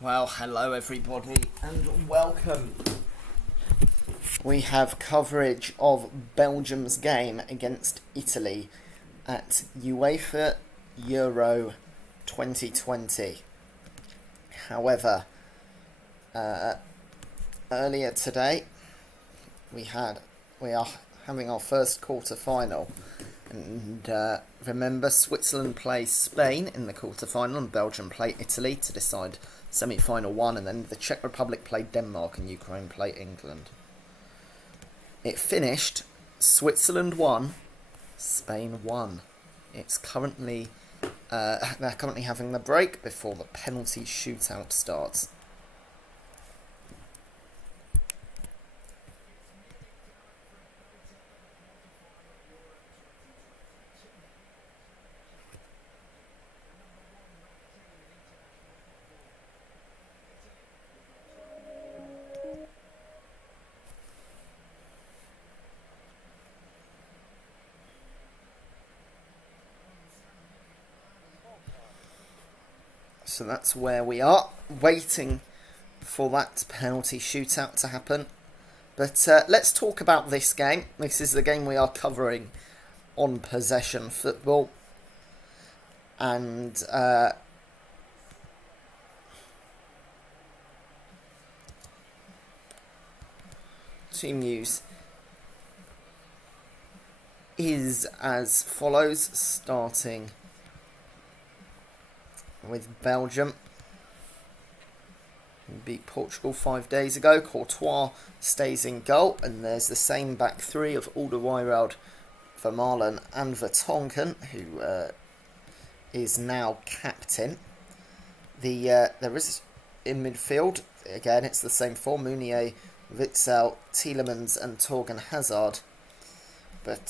Well, hello everybody and welcome. We have coverage of Belgium's game against Italy at UEFA Euro 2020. However, earlier today we are having our first quarter final. And remember, Switzerland plays Spain in the quarter-final and Belgium play Italy to decide semi-final one, and then the Czech Republic played Denmark and Ukraine play England. It finished Switzerland 1, Spain 1. It's currently they're currently having the break before the penalty shootout starts. So that's where we are, waiting for that penalty shootout to happen. But let's talk about this game. This is the game we are covering on Possession Football. And team news is as follows, starting with Belgium. We beat Portugal 5 days ago. Courtois stays in goal, and there's the same back three of Alderweireld, Vermaelen and Vertonghen, who is now captain. There is in midfield, again it's the same four: Meunier, Witsel, Tielemans and Torgan Hazard. But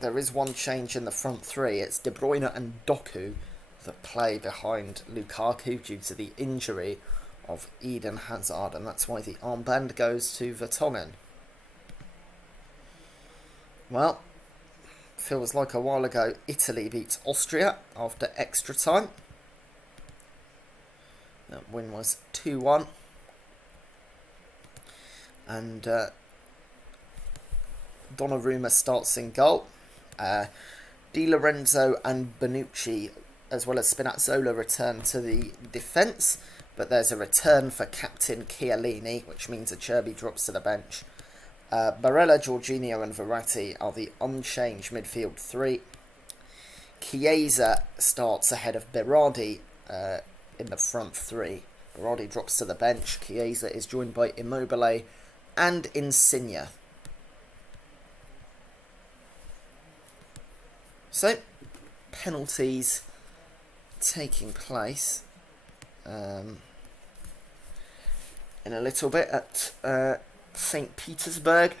there is one change in the front three. It's De Bruyne and Doku that play behind Lukaku due to the injury of Eden Hazard, and that's why the armband goes to Vertonghen. Well, feels like a while ago Italy beat Austria after extra time. That win was 2-1. And Donnarumma starts in goal. Di Lorenzo and Bonucci, as well as Spinazzola, return to the defence, but there's a return for captain Chiellini, which means Acerbi drops to the bench. Barella, Jorginho and Verratti are the unchanged midfield three. Chiesa starts ahead of Berardi in the front three. Berardi drops to the bench. Chiesa is joined by Immobile and Insigne. So, penalties taking place in a little bit at St. Petersburg.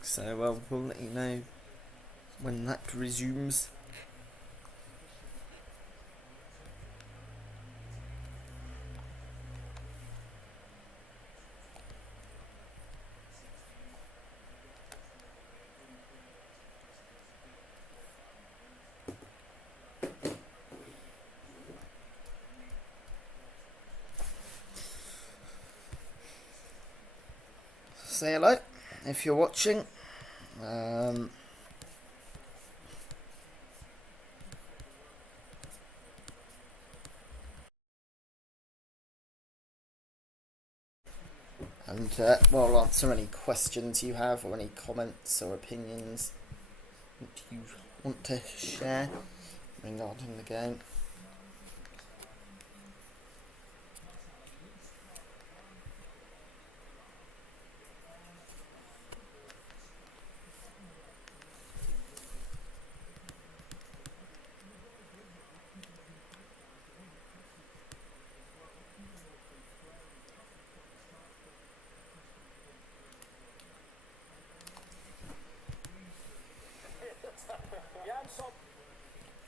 So we'll let you know when that resumes. Say hello if you're watching. And I'll answer any questions you have or any comments or opinions that you want to share regarding the game.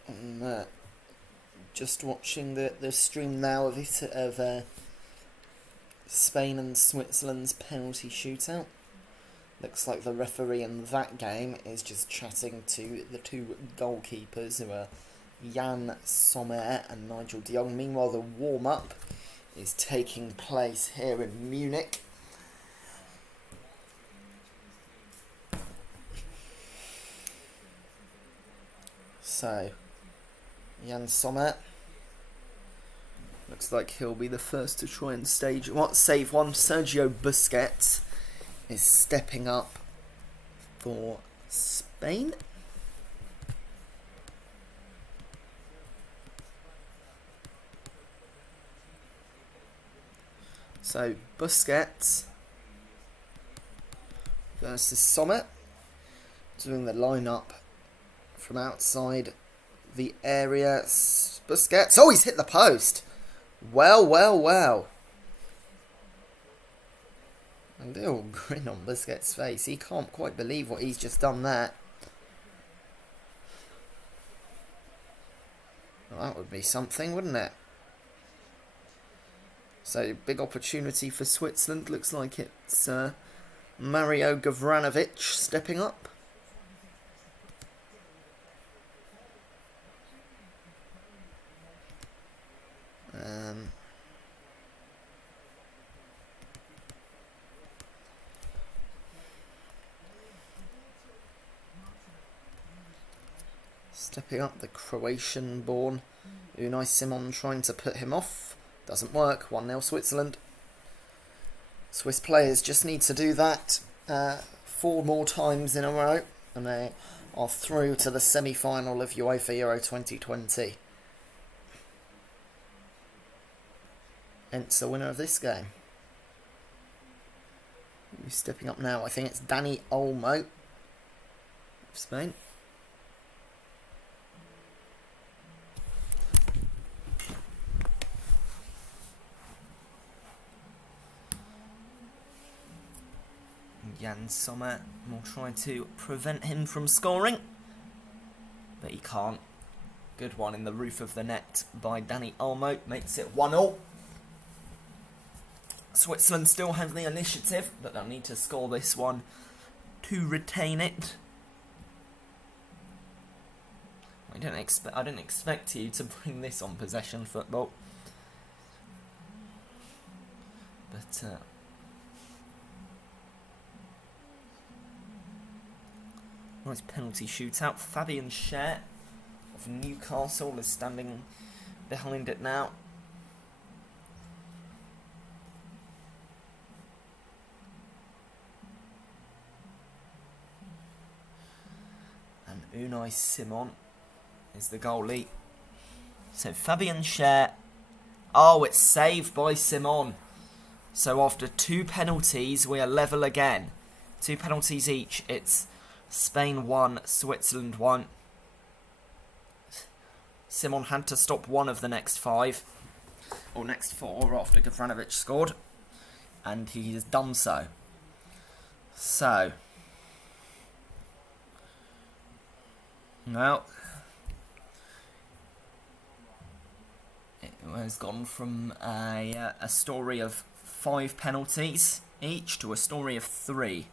And Just watching the stream now of Spain and Switzerland's penalty shootout. Looks like the referee in that game is just chatting to the two goalkeepers, who are Jan Sommer and Nigel de Jong. Meanwhile, the warm-up is taking place here in Munich. So, Jan Sommer looks like he'll be the first to try and save one. Sergio Busquets is stepping up for Spain. So Busquets versus Sommer, doing the lineup from outside the area. Busquets, oh, he's hit the post. Well. A little grin on Busquets' face. He can't quite believe what he's just done there. Well, that would be something, wouldn't it? So, big opportunity for Switzerland. Looks like it's Mario Gavranovic stepping up. Stepping up, the Croatian-born Unai Simon, trying to put him off. Doesn't work. 1-0 Switzerland. Swiss players just need to do that 4 more times in a row, and they are through to the semi-final of UEFA Euro 2020. Hence the winner of this game. Who's stepping up now? I think it's Dani Olmo of Spain. Jan Sommer will try to prevent him from scoring, but he can't. Good one in the roof of the net by Dani Olmo, makes it 1-0. Switzerland still have the initiative, but they'll need to score this one to retain it. I didn't expect you to bring this on possession football, but nice penalty shootout. Fabian Schär of Newcastle is standing behind it now. And Unai Simon is the goalie. So Fabian Schär. Oh, it's saved by Simon. So after 2 penalties, we are level again. 2 penalties each. It's Spain 1, Switzerland 1. Simon had to stop one of the next 5, or next 4, after Gavranovic scored, and he has done so. So, now it has gone from a story of 5 penalties each to a story of 3.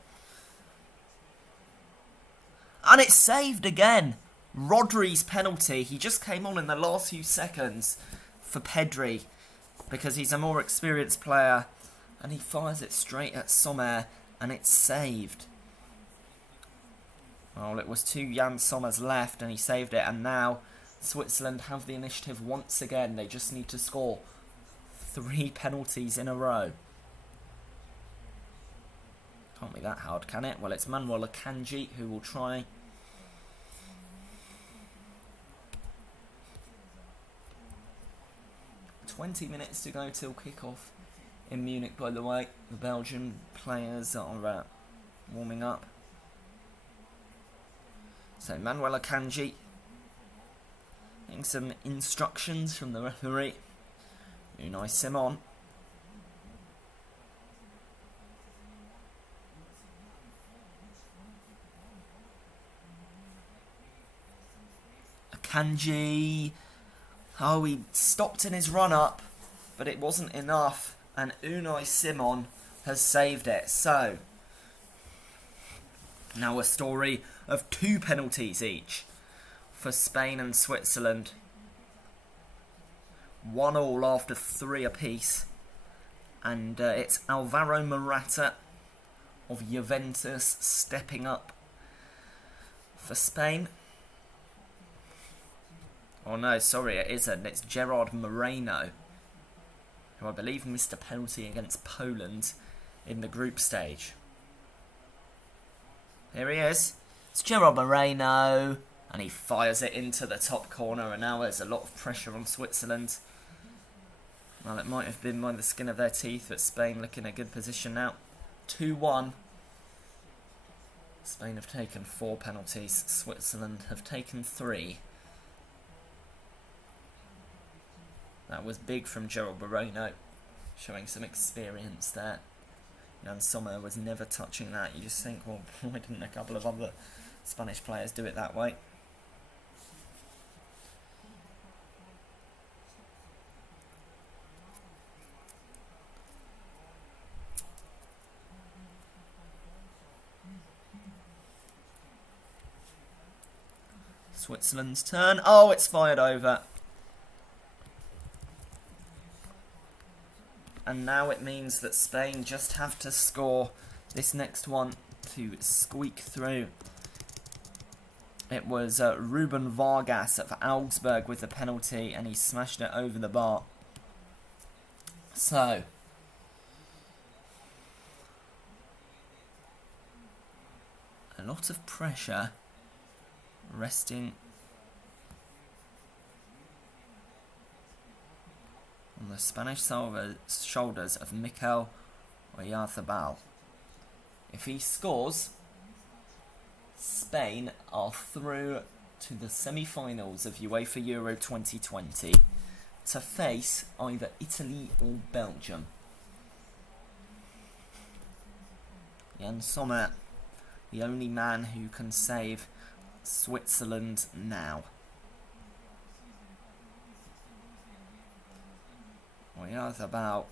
And it's saved again. Rodri's penalty. He just came on in the last few seconds for Pedri, because he's a more experienced player. And he fires it straight at Sommer, and it's saved. Well, it was 2 Jan Sommers left, and he saved it. And now Switzerland have the initiative once again. They just need to score 3 penalties in a row. Can't be that hard, can it? Well, it's Manuel Akanji who will try. "20 minutes to go till kick-off in Munich, by the way. The Belgian players are warming up. So Manuel Akanji getting some instructions from the referee, Unai Simon. Akanji Oh, he stopped in his run-up, but it wasn't enough, and Unai Simon has saved it. So, now a story of 2 penalties each for Spain and Switzerland. 1-1 after 3 apiece. And it's Alvaro Morata of Juventus stepping up for Spain. Oh no, sorry, it isn't. It's Gerard Moreno, who I believe missed a penalty against Poland in the group stage. Here he is. It's Gerard Moreno, and he fires it into the top corner, and now there's a lot of pressure on Switzerland. Well, it might have been by the skin of their teeth, but Spain look in a good position now. 2-1. Spain have taken 4 penalties. Switzerland have taken 3. That was big from Gerard Moreno, showing some experience there. Jan Sommer was never touching that. You just think, well, why didn't a couple of other Spanish players do it that way? Switzerland's turn. Oh, it's fired over. And now it means that Spain just have to score this next one to squeak through. It was Ruben Vargas of Augsburg with the penalty, and he smashed it over the bar. So, a lot of pressure resting on the Spanish shoulders of Mikel Oyarzabal. If he scores, Spain are through to the semi-finals of UEFA Euro 2020 to face either Italy or Belgium. Jan Sommer, the only man who can save Switzerland now. Oyarzabal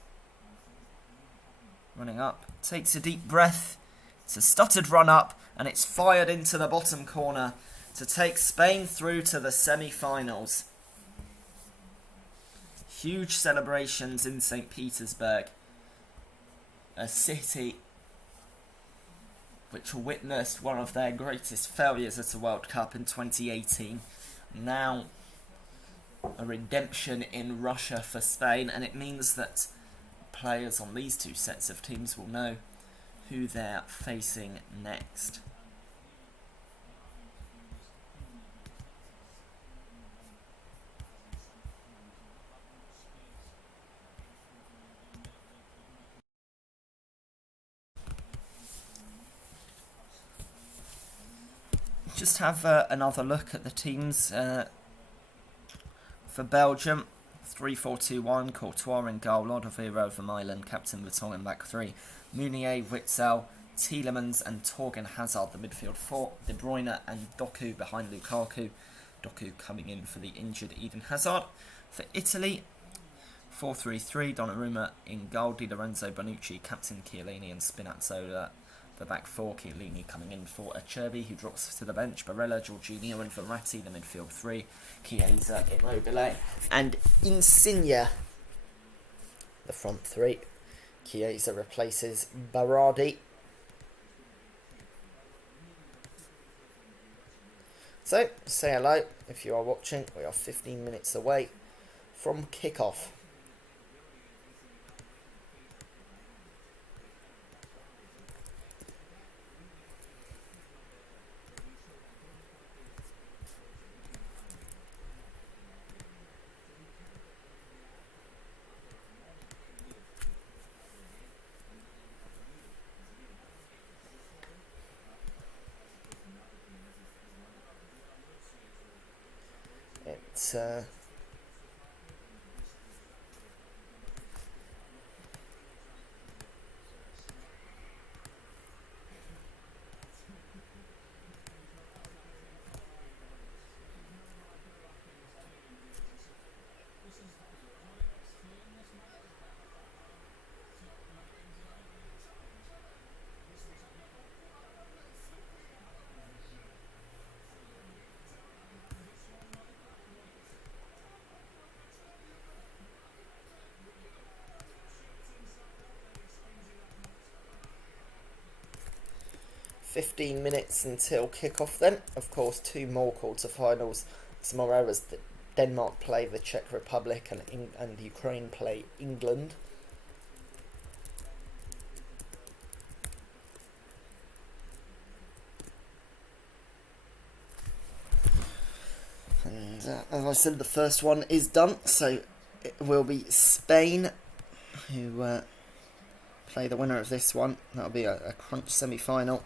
running up, takes a deep breath. It's a stuttered run up, and it's fired into the bottom corner to take Spain through to the semi-finals. Huge celebrations in St. Petersburg, a city which witnessed one of their greatest failures at a World Cup in 2018. Now a redemption in Russia for Spain, and it means that players on these 2 sets of teams will know who they're facing next. Just have another look at the teams for Belgium. 3-4-2-1, Courtois in goal, Alderweireld, Vermaelen, Captain Vertonghen back 3, Meunier, Witzel, Tielemans and Torgan Hazard the midfield 4, De Bruyne and Doku behind Lukaku, Doku coming in for the injured Eden Hazard. For Italy, 4-3-3, Donnarumma in goal, Di Lorenzo, Bonucci, Captain Chiellini and Spinazzola the back 4, Chiellini coming in for Acerbi, who drops to the bench, Barella, Jorginho and Verratti the midfield 3, Chiesa, Immobile and Insigne the front 3. Chiesa replaces Berardi. So, say hello if you are watching. We are 15 minutes away from kickoff. It's 15 minutes until kick-off then. Of course, 2 more quarter-finals tomorrow as Denmark play the Czech Republic and Ukraine play England. And as I said, the first one is done, so it will be Spain who play the winner of this one. That'll be a crunch semi-final.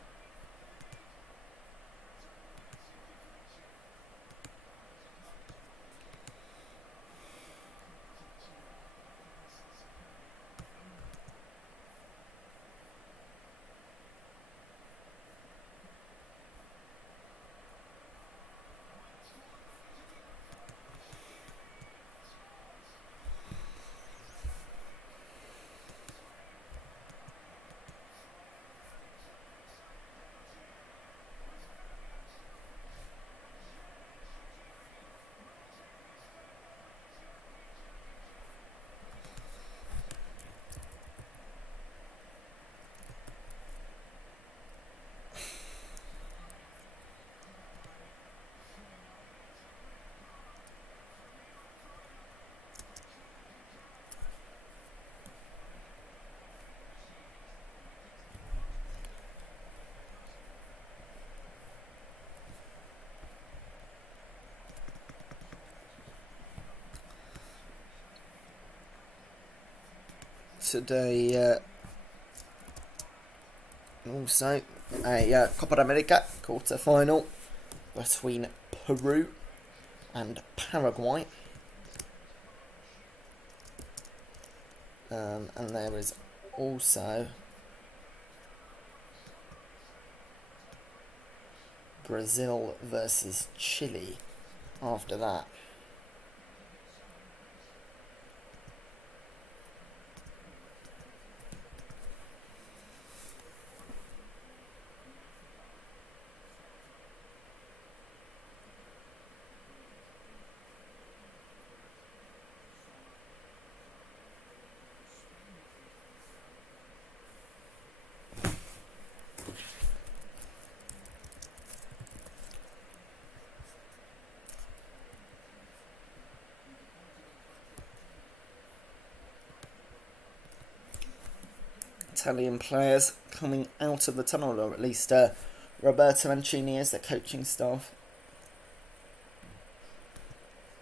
Today, also a Copa America quarter-final between Peru and Paraguay. And there is also Brazil versus Chile after that. Italian players coming out of the tunnel, or at least Roberto Mancini as their coaching staff.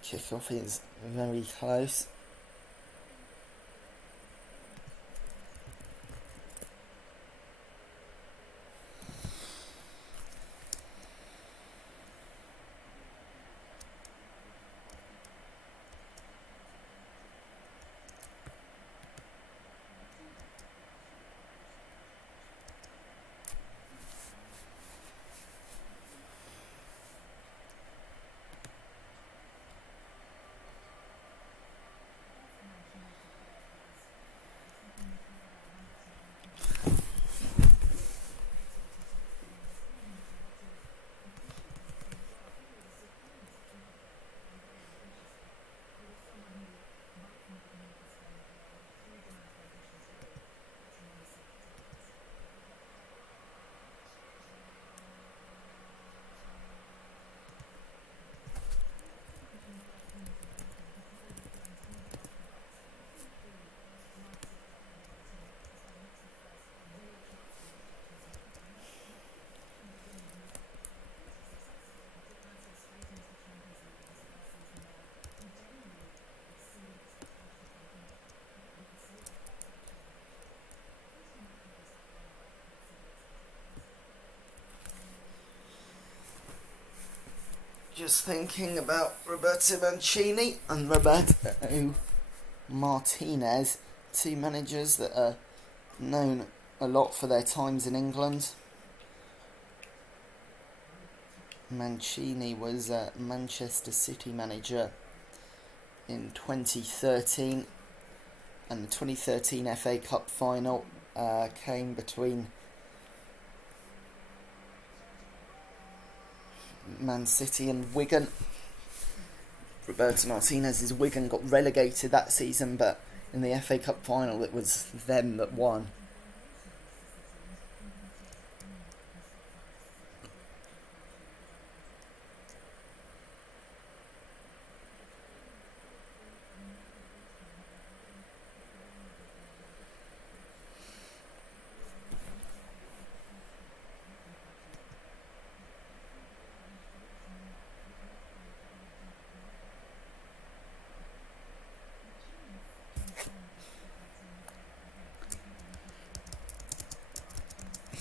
Kickoff is very close. Just thinking about Roberto Mancini and Roberto Martinez, 2 managers that are known a lot for their times in England. Mancini was a Manchester City manager in 2013, and the 2013 FA Cup final came between Man City and Wigan. Roberto Martinez's Wigan got relegated that season, but in the FA Cup final it was them that won.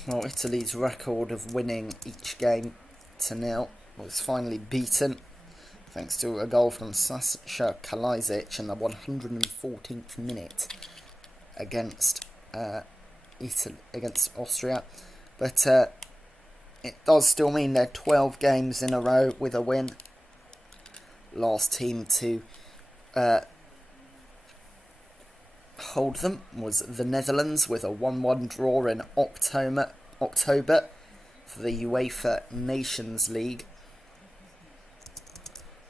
Well, Italy's record of winning each game to nil was finally beaten thanks to a goal from Sasha Kalajdzic in the 114th minute against against Austria. But it does still mean they're 12 games in a row with a win. Last team to hold them was the Netherlands with a 1-1 draw in October for the UEFA Nations League,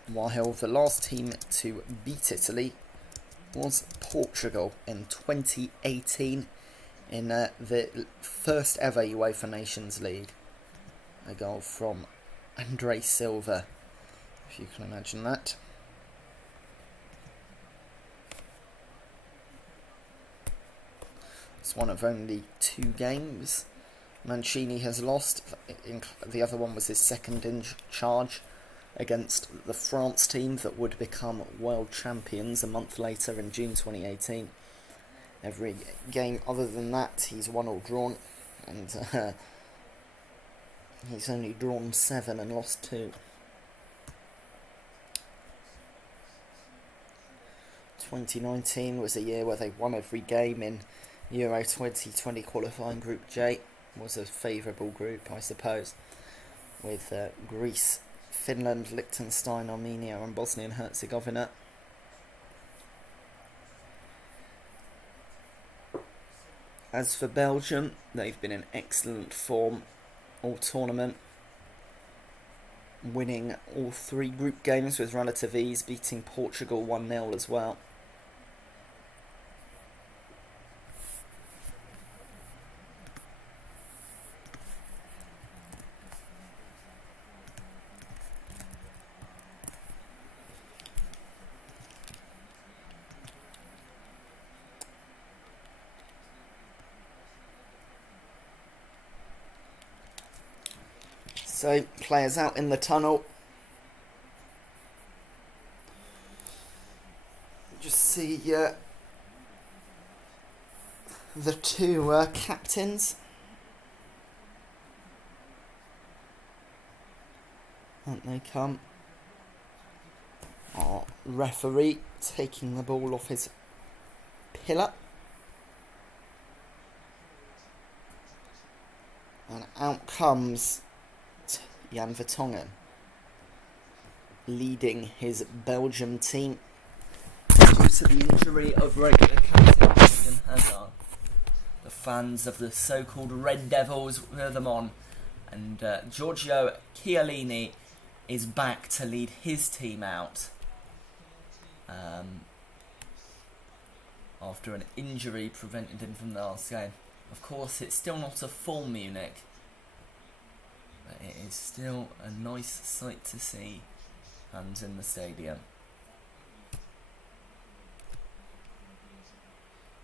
while the last team to beat Italy was Portugal in 2018 in the first ever UEFA Nations League. A goal from Andre Silva, if you can imagine that. It's one of only 2 games Mancini has lost. The other one was his second in charge against the France team that would become world champions a month later in June 2018. Every game other than that, he's won or drawn, and he's only drawn 7 and lost 2. 2019 was a year where they won every game in Euro 2020 qualifying. Group J was a favourable group, I suppose, with Greece, Finland, Liechtenstein, Armenia and Bosnia and Herzegovina. As for Belgium, they've been in excellent form all tournament, winning all 3 group games with relative ease, beating Portugal 1-0 as well. So, players out in the tunnel. Just see the 2 captains. And they come. Our referee taking the ball off his pillar. And out comes Jan Vertonghen, leading his Belgium team due to the injury of regular captain Eden Hazard. The fans of the so-called Red Devils were them on, and Giorgio Chiellini is back to lead his team out after an injury prevented him from the last game. Of course, it's still not a full Munich, but it is still a nice sight to see fans in the stadium.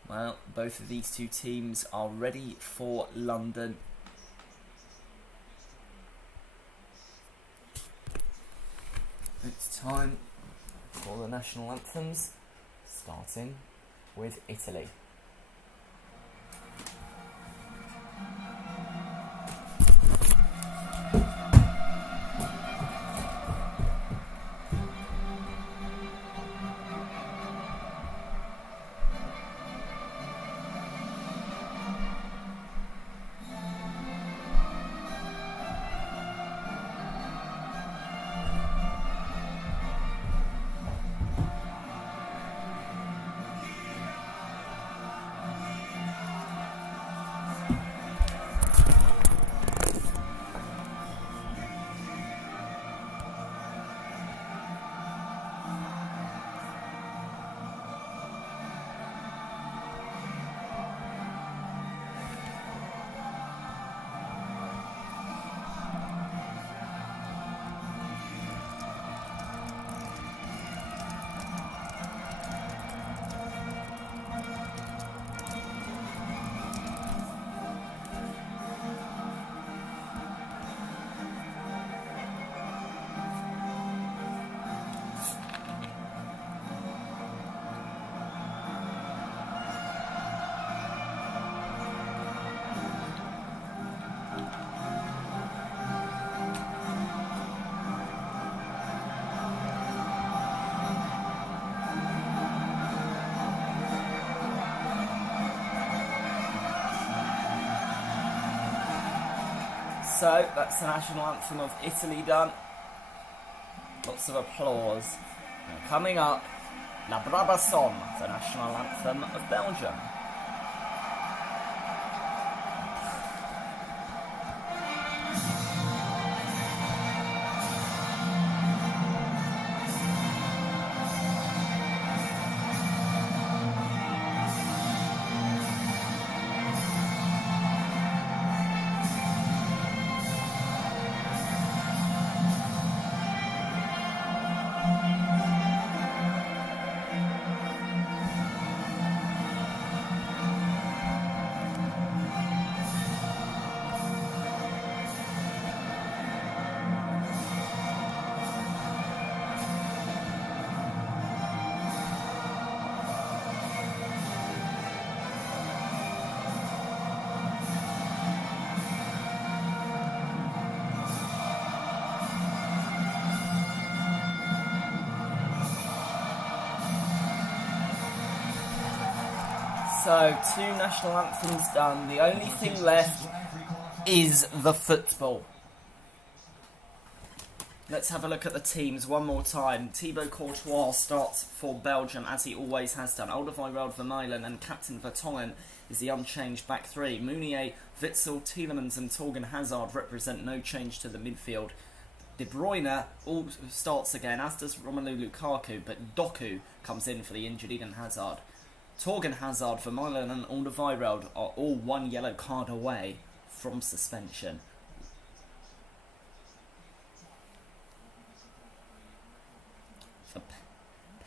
Well, both of these 2 teams are ready for London. It's time for the national anthems, starting with Italy. So, that's the national anthem of Italy done. Lots of applause. And coming up, La Brava Son, the national anthem of Belgium. So, 2 national anthems done. The only thing left is the football. Let's have a look at the teams one more time. Thibaut Courtois starts for Belgium, as he always has done. Alderweireld, Vermeulen and Captain Vertonghen is the unchanged back 3. Meunier, Witsel, Tielemans and Torgan Hazard represent no change to the midfield. De Bruyne all starts again, as does Romelu Lukaku, but Doku comes in for the injured Eden Hazard. Torgan Hazard, Vermeulen and Alderweireld are all 1 yellow card away from suspension. So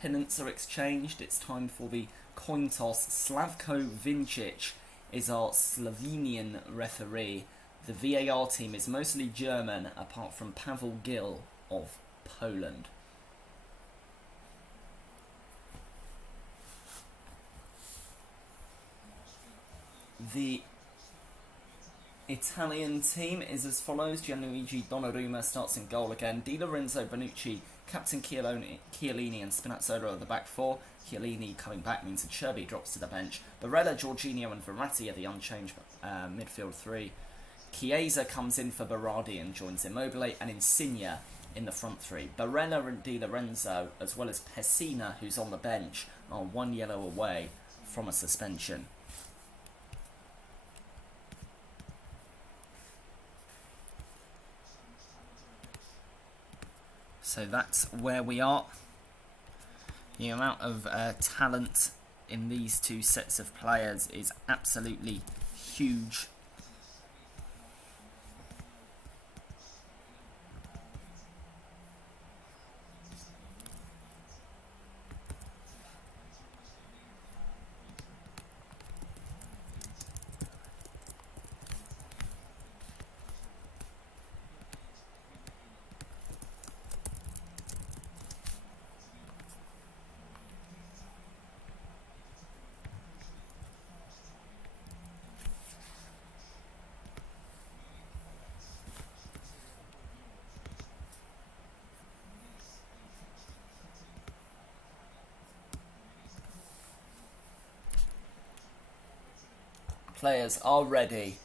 pennants are exchanged. It's time for the coin toss. Slavko Vincic is our Slovenian referee. The VAR team is mostly German, apart from Pavel Gil of Poland. The Italian team is as follows. Gianluigi Donnarumma starts in goal again. Di Lorenzo, Bonucci, Captain Chiellini and Spinazzola are the back 4. Chiellini coming back means that Cherby drops to the bench. Barella, Jorginho and Verratti are the unchanged midfield 3. Chiesa comes in for Berardi and joins Immobile, and Insigne in the front 3. Barella and Di Lorenzo, as well as Pessina, who's on the bench, are 1 yellow away from a suspension. So that's where we are. The amount of talent in these 2 sets of players is absolutely huge. Players are ready.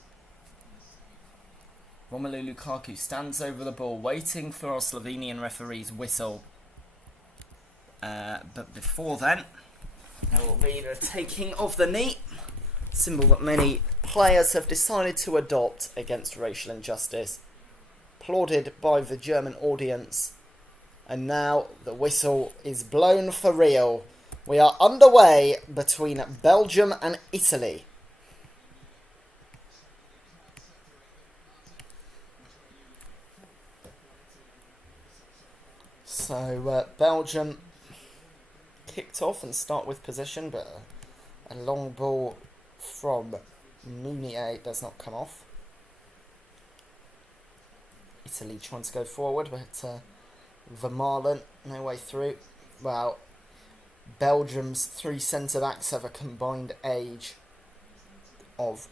Romelu Lukaku stands over the ball, waiting for our Slovenian referee's whistle. But before then, there will be the taking of the knee, symbol that many players have decided to adopt against racial injustice, applauded by the German audience. And now the whistle is blown for real. We are underway between Belgium and Italy. So Belgium kicked off and start with possession, but a long ball from Meunier does not come off. Italy trying to go forward, but Vermeulen, no way through. Well, Belgium's 3 centre-backs have a combined age of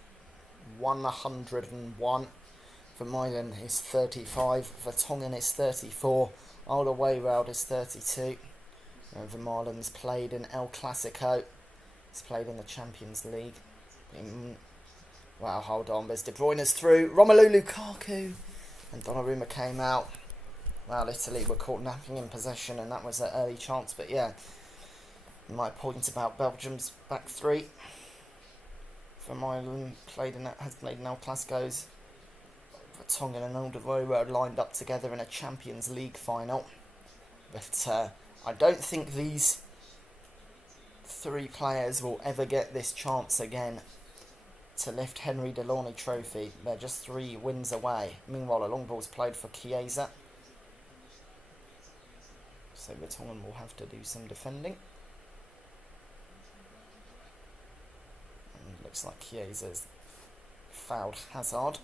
101. Vermeulen is 35, Vertonghen is 34, Alderweireld is 32. Vermeulen's played in El Clasico. He's played in the Champions League. Wow, hold on. There's De Bruyne's through. Romelu Lukaku. And Donnarumma came out. Well, Italy were caught napping in possession, and that was an early chance. But yeah, my point about Belgium's back three from Ireland has played in El Clasicos. Vertonghen and Alderweireld lined up together in a Champions League final. But I don't think these three players will ever get this chance again to lift Henry Delaunay Trophy. They're just 3 wins away. Meanwhile, a long ball's played for Chiesa. So Vertonghen will have to do some defending. And it looks like Chiesa's fouled Hazard.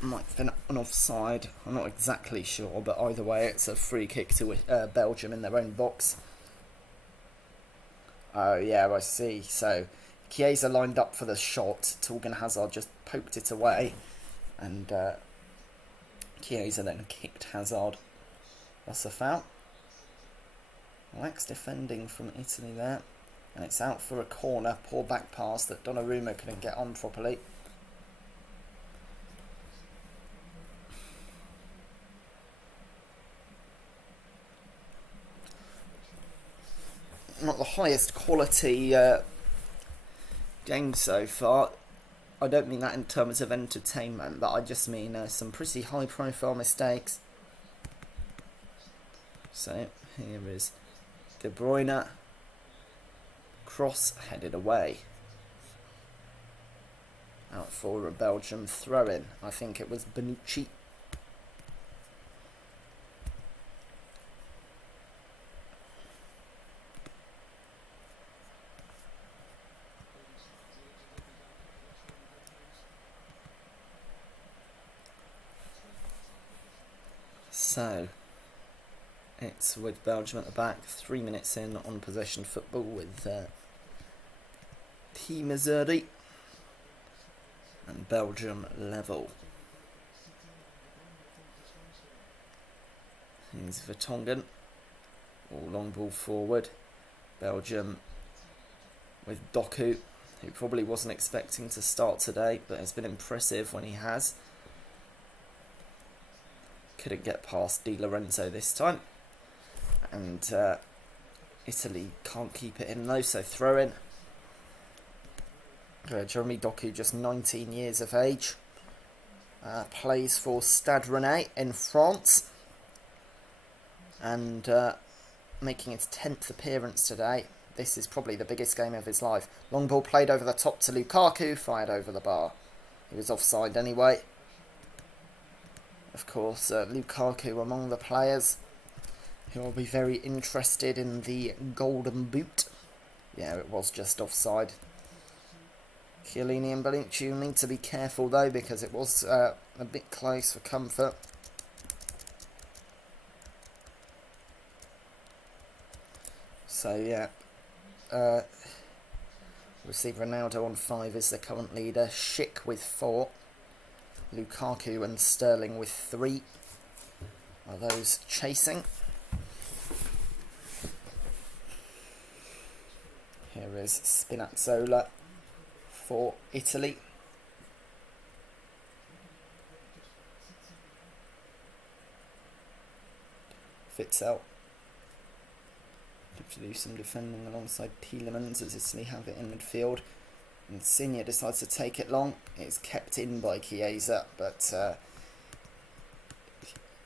Might have been an offside. I'm not exactly sure, but either way, it's a free kick to Belgium in their own box. Oh yeah, I see. So Chiesa lined up for the shot. Torgan Hazard just poked it away, and Chiesa then kicked Hazard. That's a foul. Lax defending from Italy there, and it's out for a corner. Poor back pass that Donnarumma couldn't get on properly. Not the highest quality game so far. I don't mean that in terms of entertainment, but I just mean some pretty high profile mistakes. So here is De Bruyne. Cross headed away. Out for a Belgium throw-in. I think it was Bonucci. So, it's with Belgium at the back, 3 minutes in on possession football with P. Missouri and Belgium level. Here's Vertonghen, all long ball forward. Belgium with Doku, who probably wasn't expecting to start today, but has been impressive when he has. Couldn't get past Di Lorenzo this time, and Italy can't keep it in though, so throw in. Jeremy Doku, just 19 years of age, plays for Stade Rennais in France, and making his 10th appearance today. This is probably the biggest game of his life. Long ball played over the top to Lukaku, fired over the bar. He was offside anyway. Of course, Lukaku among the players who will be very interested in the golden boot. Yeah, it was just offside. Chiellini and Bonucci will need to be careful though, because it was a bit close for comfort. So yeah, we see Ronaldo on 5 is the current leader. Schick with 4. Lukaku and Sterling with 3 are those chasing. Here is Spinazzola for Italy. Witsel to do some defending alongside Tielemans as Italy have it in midfield. Insigne decides to take it long. It's kept in by Chiesa, but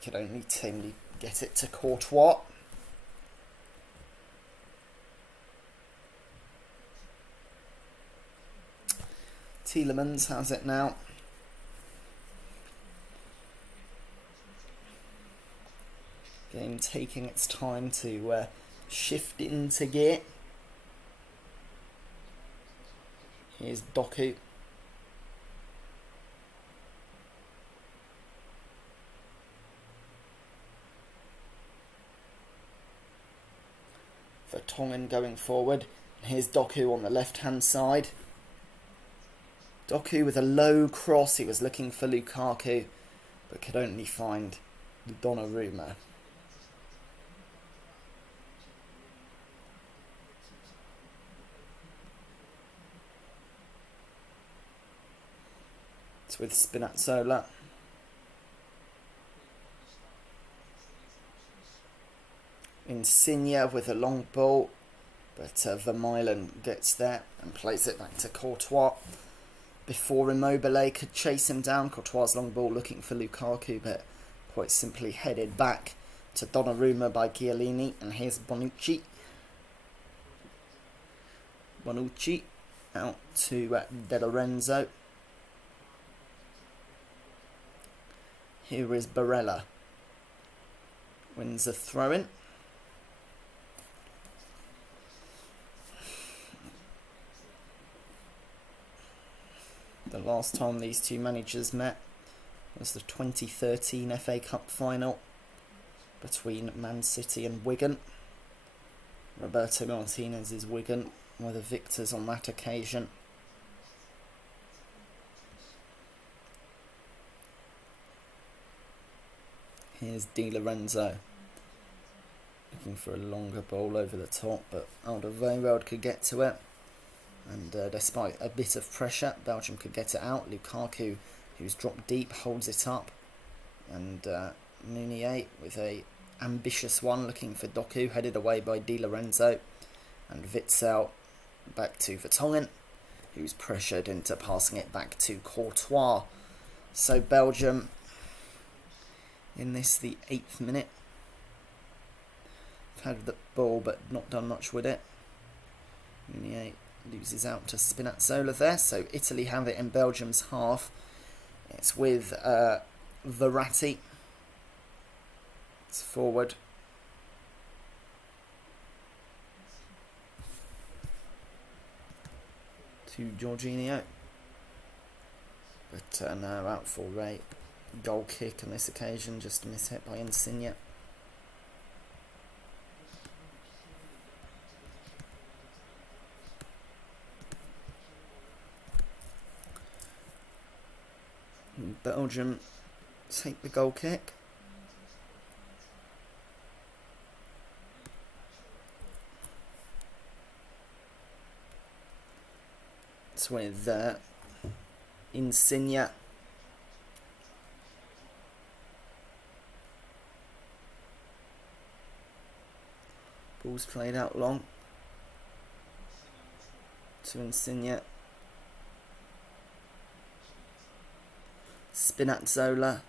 could only tamely get it to Courtois. Tielemans has it now. Game taking its time to shift into gear. Here's Doku. Vertonghen going forward. Here's Doku on the left-hand side. Doku with a low cross. He was looking for Lukaku, but could only find Donnarumma. It's with Spinazzola. Insigne with a long ball, but Vermaelen gets there and plays it back to Courtois before Immobile could chase him down. Courtois' long ball looking for Lukaku, but quite simply headed back to Donnarumma by Chiellini, and here's Bonucci. Bonucci out to De Lorenzo. Here is Barella. Wins a throw-in. The last time these two managers met was the 2013 FA Cup final between Man City and Wigan. Roberto Martinez's Wigan were the victors on that occasion. Here's Di Lorenzo looking for a longer ball over the top, but Alderweireld could get to it. And despite a bit of pressure, Belgium could get it out. Lukaku, who's dropped deep, holds it up. And Meunier with a ambitious one, looking for Doku, headed away by Di Lorenzo. And Witsel back to Vertonghen, who's pressured into passing it back to Courtois. So Belgium, in this, the 8th minute, had the ball but not done much with it. Meunier loses out to Spinazzola there, so Italy have it in Belgium's half. It's with Verratti. It's forward. To Jorginho. But now out for a goal kick on this occasion, just a mishit by Insigne. Belgium take the goal kick. It's with Insigne. Ball's played out long to Insigne. Spinazzola.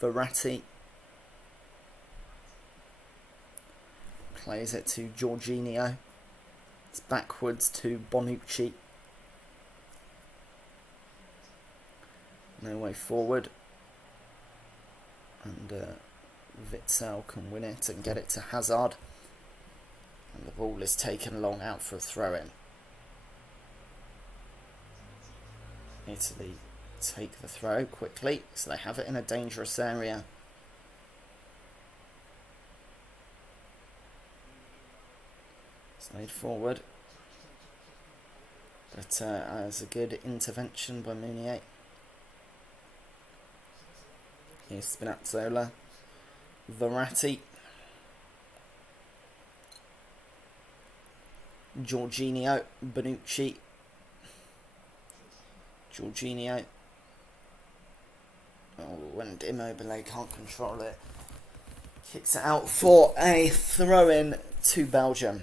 Verratti. Plays it to Jorginho. It's backwards to Bonucci. No way forward. And Witsel can win it and get it to Hazard. And the ball is taken long out for a throw-in. Italy take the throw quickly, so they have it in a dangerous area. Slide forward. But as a good intervention by Meunier. Here's Spinazzola. Verratti. Jorginho. Bonucci. Jorginho. Oh, and Immobile can't control it. Kicks it out for a throw-in to Belgium.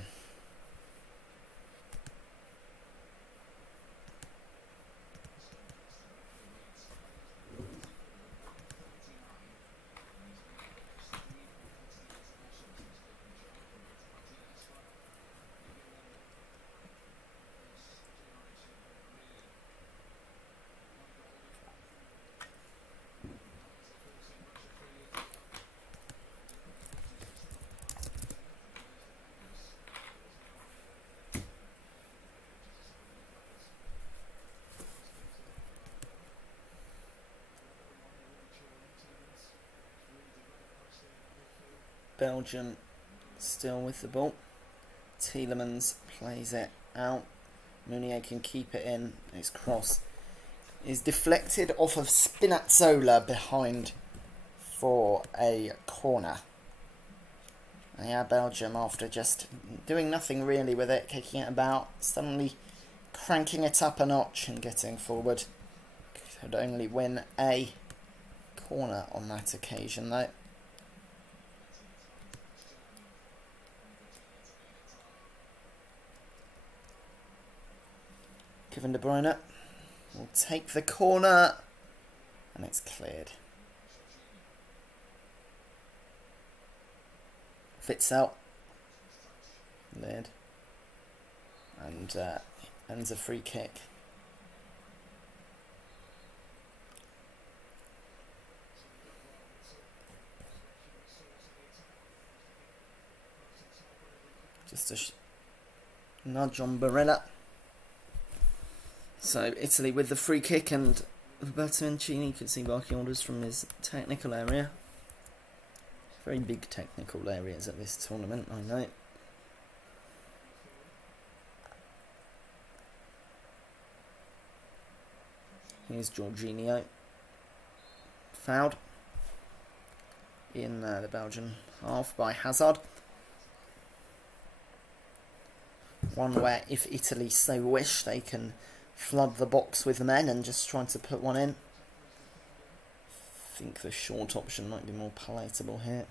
Belgium still with the ball. Tielemans plays it out. Meunier can keep it in. His cross is deflected off of Spinazzola behind for a corner. And yeah, Belgium, after just doing nothing really with it, kicking it about, suddenly cranking it up a notch and getting forward. Could only win a corner on that occasion though. Kevin De Bruyne will take the corner and it's cleared. Witsel lid and ends a free kick. Just a nudge on Barella. So Italy with the free kick, and Roberto Mancini could see barking orders from his technical area. Very big technical areas at this tournament, I know. Here's Jorginho. Fouled in the Belgian half by Hazard. One where, if Italy so wish, they can flood the box with men and just try to put one in. I think the short option might be more palatable here.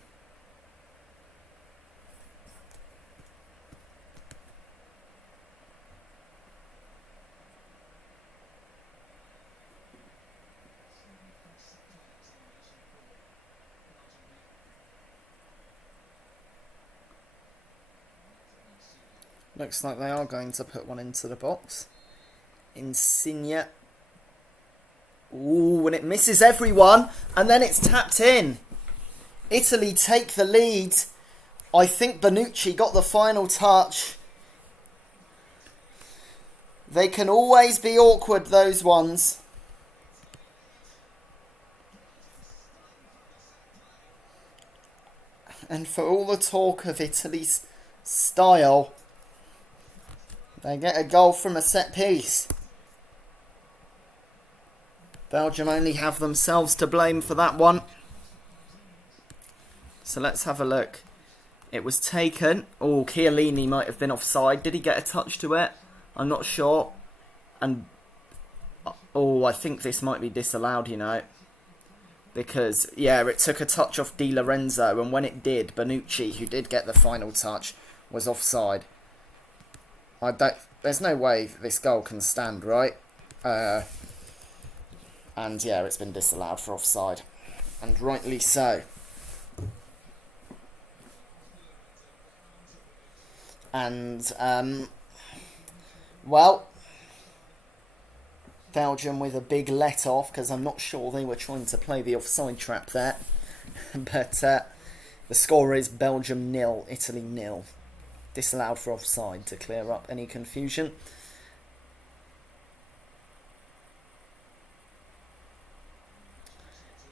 Looks like they are going to put one into the box. Insigne. Ooh, and it misses everyone, and then it's tapped in. Italy take the lead. I think Bonucci got the final touch. They can always be awkward, those ones. And for all the talk of Italy's style, they get a goal from a set piece. Belgium only have themselves to blame for that one. So let's have a look. It was taken. Oh, Chiellini might have been offside. Did he get a touch to it? I'm not sure. And oh, I think this might be disallowed, you know. Because, yeah, it took a touch off Di Lorenzo. And when it did, Bonucci, who did get the final touch, was offside. There's no way this goal can stand, right? And yeah, it's been disallowed for offside. And rightly so. And, well, Belgium with a big let-off, because I'm not sure they were trying to play the offside trap there. But the score is Belgium 0, Italy 0. Disallowed for offside to clear up any confusion.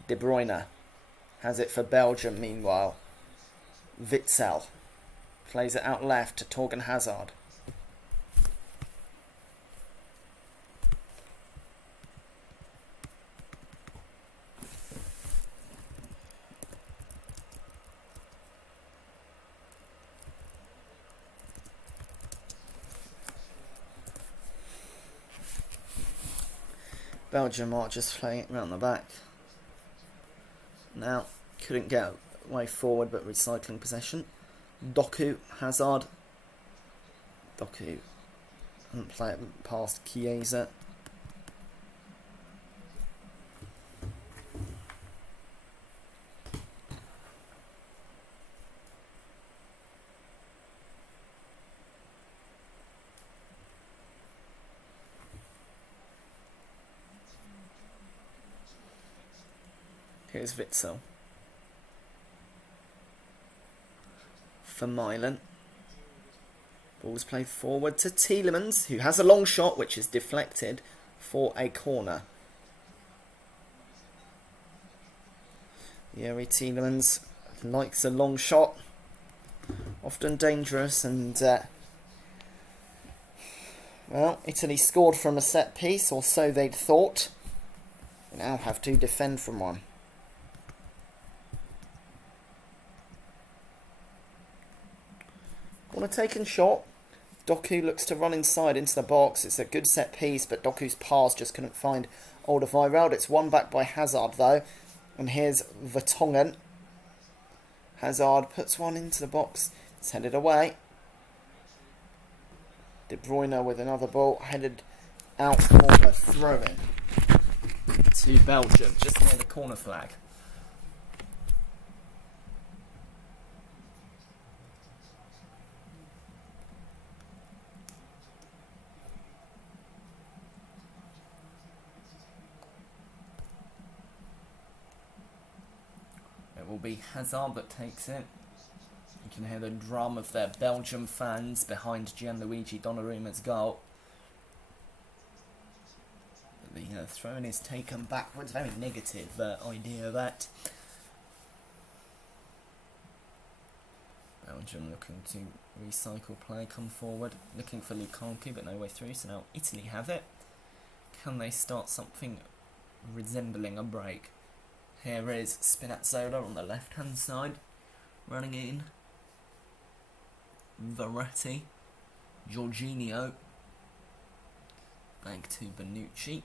De Bruyne has it for Belgium meanwhile. Witsel plays it out left to Torgan Hazard. Belgium are just playing it around the back. Now, couldn't get way forward, but recycling possession. Doku, Hazard. Doku didn't play it past Chiesa. Here's Witsel for Milan. Ball's played forward to Tielemans, who has a long shot, which is deflected for a corner. Yuri Tielemans likes a long shot, often dangerous, and well, Italy scored from a set piece, or so they'd thought. They now have to defend from one. Corner taken shot. Doku looks to run inside into the box. It's a good set piece, but Doku's pass just couldn't find Alderweireld. It's won back by Hazard, though. And here's Vertonghen. Hazard puts one into the box. It's headed away. De Bruyne with another ball. Headed out for a throw-in to Belgium, just near the corner flag. It will be Hazard that takes it. You can hear the drum of their Belgium fans behind Gianluigi Donnarumma's goal. The throw-in is taken backwards. Very negative idea that. Belgium looking to recycle play, come forward, looking for Lukaku, but no way through. So now Italy have it. Can they start something resembling a break? Here is Spinazzola on the left-hand side, running in. Verratti, Jorginho, back to Bonucci,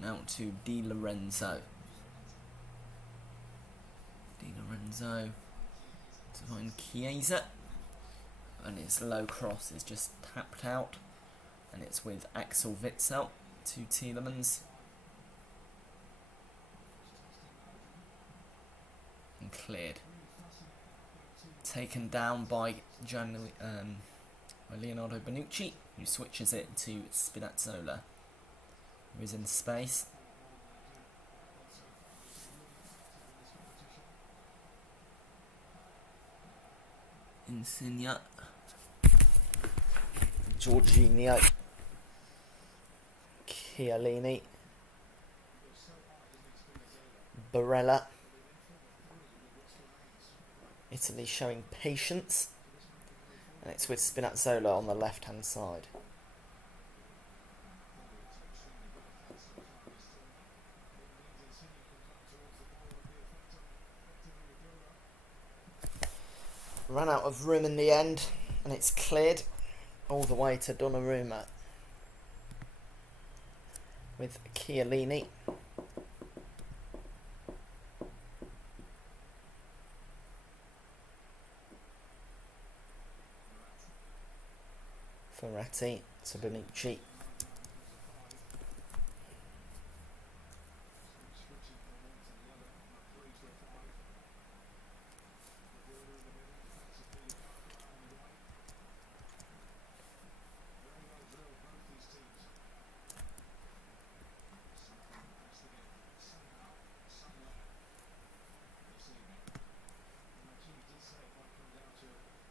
now to Di Lorenzo. Di Lorenzo to find Chiesa, and his low cross is just tapped out, and it's with Axel Witsel to Tielemans. And cleared. Taken down by Leonardo Bonucci, who switches it to Spinazzola, who is in space. Insigne, Jorginho, Chiellini, Barella. Italy showing patience, and it's with Spinazzola on the left-hand side. Ran out of room in the end, and it's cleared all the way to Donnarumma with Chiellini. Verratti to Bonucci.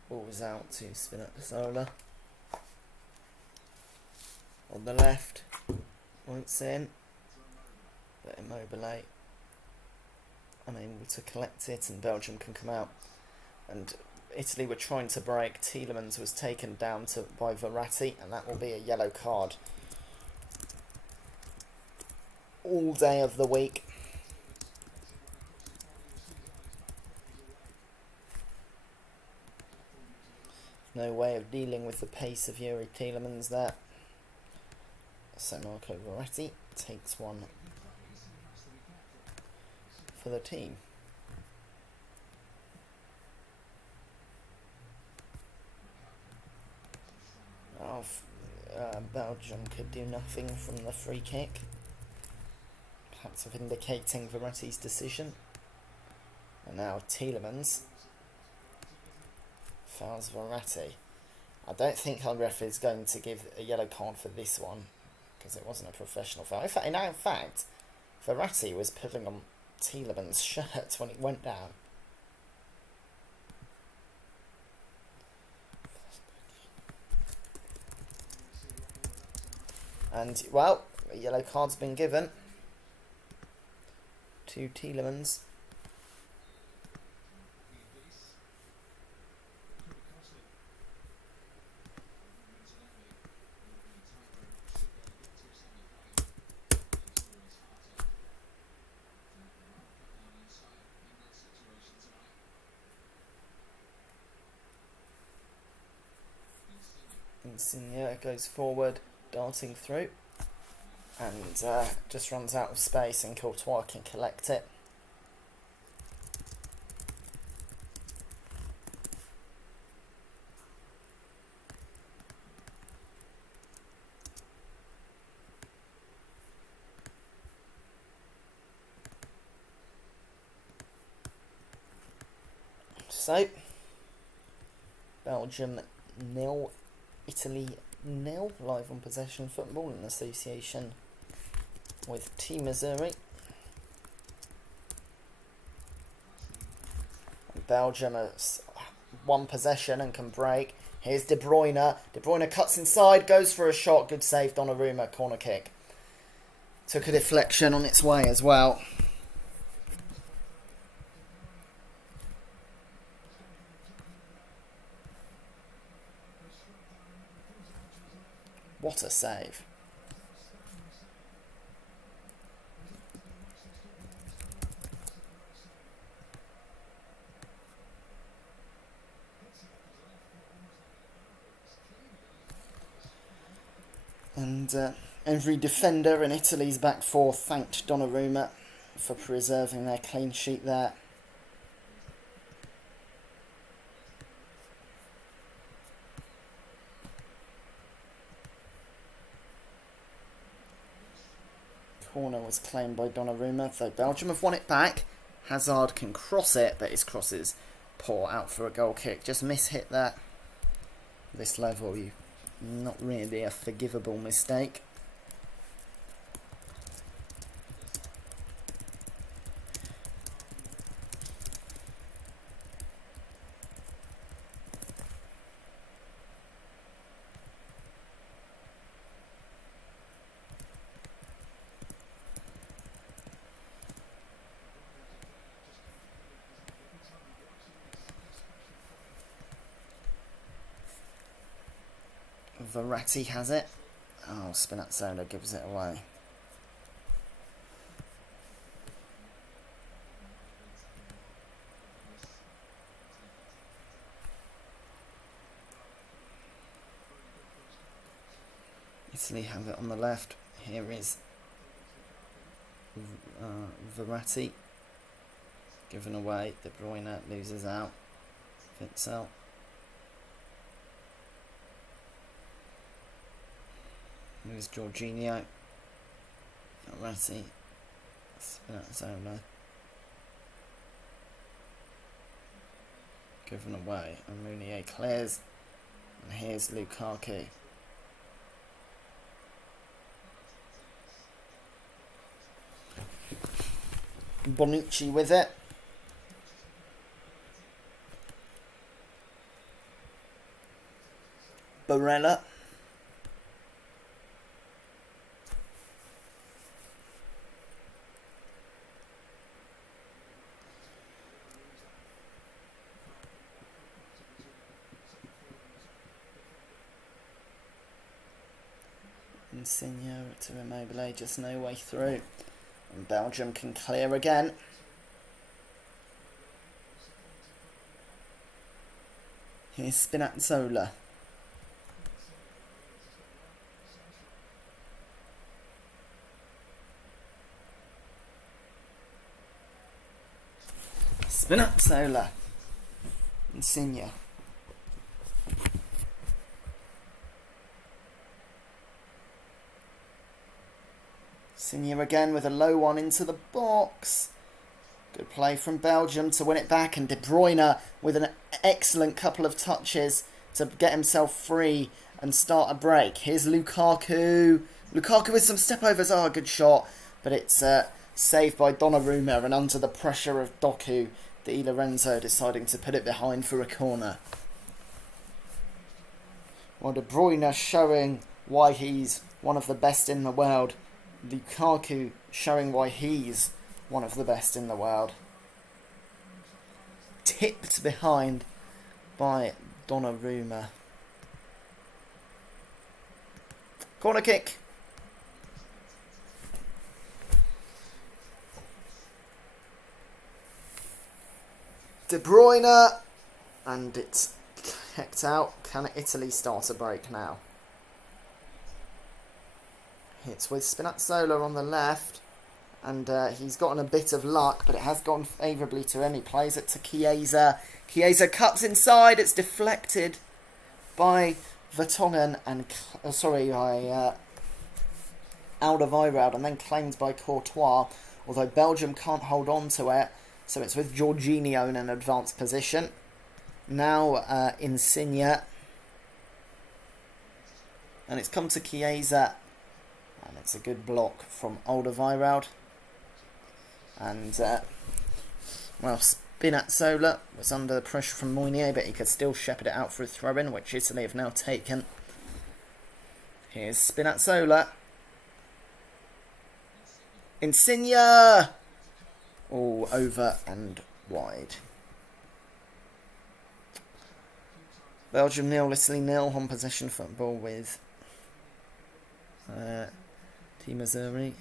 Ball was out to Spinazzola. On the left, once in, but Immobile unable to collect it, and Belgium can come out. And Italy were trying to break. Tielemans was taken down by Verratti, and that will be a yellow card. All day of the week. No way of dealing with the pace of Yuri Tielemans there. So Marco Verratti takes one for the team. Belgium could do nothing from the free kick, perhaps vindicating Verratti's decision. And now Tielemans fouls Verratti. I don't think our referee is going to give a yellow card for this one, because it wasn't a professional foul. In fact, Verratti was pulling on Tielemans' shirt when it went down. And, well, a yellow card's been given to Tielemans. Insigne goes forward, darting through, and just runs out of space, and Courtois can collect it. So, Belgium 0, Italy 0, live on Possession Football in association with Team Missouri. And Belgium has one possession and can break. Here's De Bruyne. De Bruyne cuts inside, goes for a shot. Good save, Donnarumma, corner kick. Took a deflection on its way as well. What a save. And every defender in Italy's back four thanked Donnarumma for preserving their clean sheet there. Corner was claimed by Donnarumma, though Belgium have won it back. Hazard can cross it, but his cross is poor, out for a goal kick. Just mishit that. This level, not really a forgivable mistake. Verratti has it. Oh, Spinazzola gives it away. Italy have it on the left. Here is Verratti. Given away. De Bruyne loses out. Witsel. Here's Jorginho. Verratti. Spinazzola. Given away. And Meunier clears. And here's Lukaku. Bonucci with it. Barella. Insigne to Immobile, just no way through. And Belgium can clear again. Here's Spinazzola. Spinazzola. Insigne. Insigne again with a low one into the box. Good play from Belgium to win it back, and De Bruyne with an excellent couple of touches to get himself free and start a break. Here's Lukaku. Lukaku with some step overs. Oh, good shot, but it's saved by Donnarumma, and under the pressure of Doku, Di Lorenzo deciding to put it behind for a corner. Well, De Bruyne showing why he's one of the best in the world. Lukaku showing why he's one of the best in the world. Tipped behind by Donnarumma. Corner kick. De Bruyne, and it's Hecked out. Can Italy start a break now? Hits with Spinazzola on the left. And he's gotten a bit of luck, but it has gone favourably to him. He plays it to Chiesa. Chiesa cuts inside. It's deflected by Vertonghen and... by Alderweireld, and then claimed by Courtois. Although Belgium can't hold on to it. So it's with Jorginho in an advanced position. Now Insigne. And it's come to Chiesa. And it's a good block from Alderweireld. And, well, Spinazzola was under the pressure from Mounier, but he could still shepherd it out for a throw-in, which Italy have now taken. Here's Spinazzola. Insigne! All over and wide. Belgium 0, Italy 0 on possession football with Team Missouri.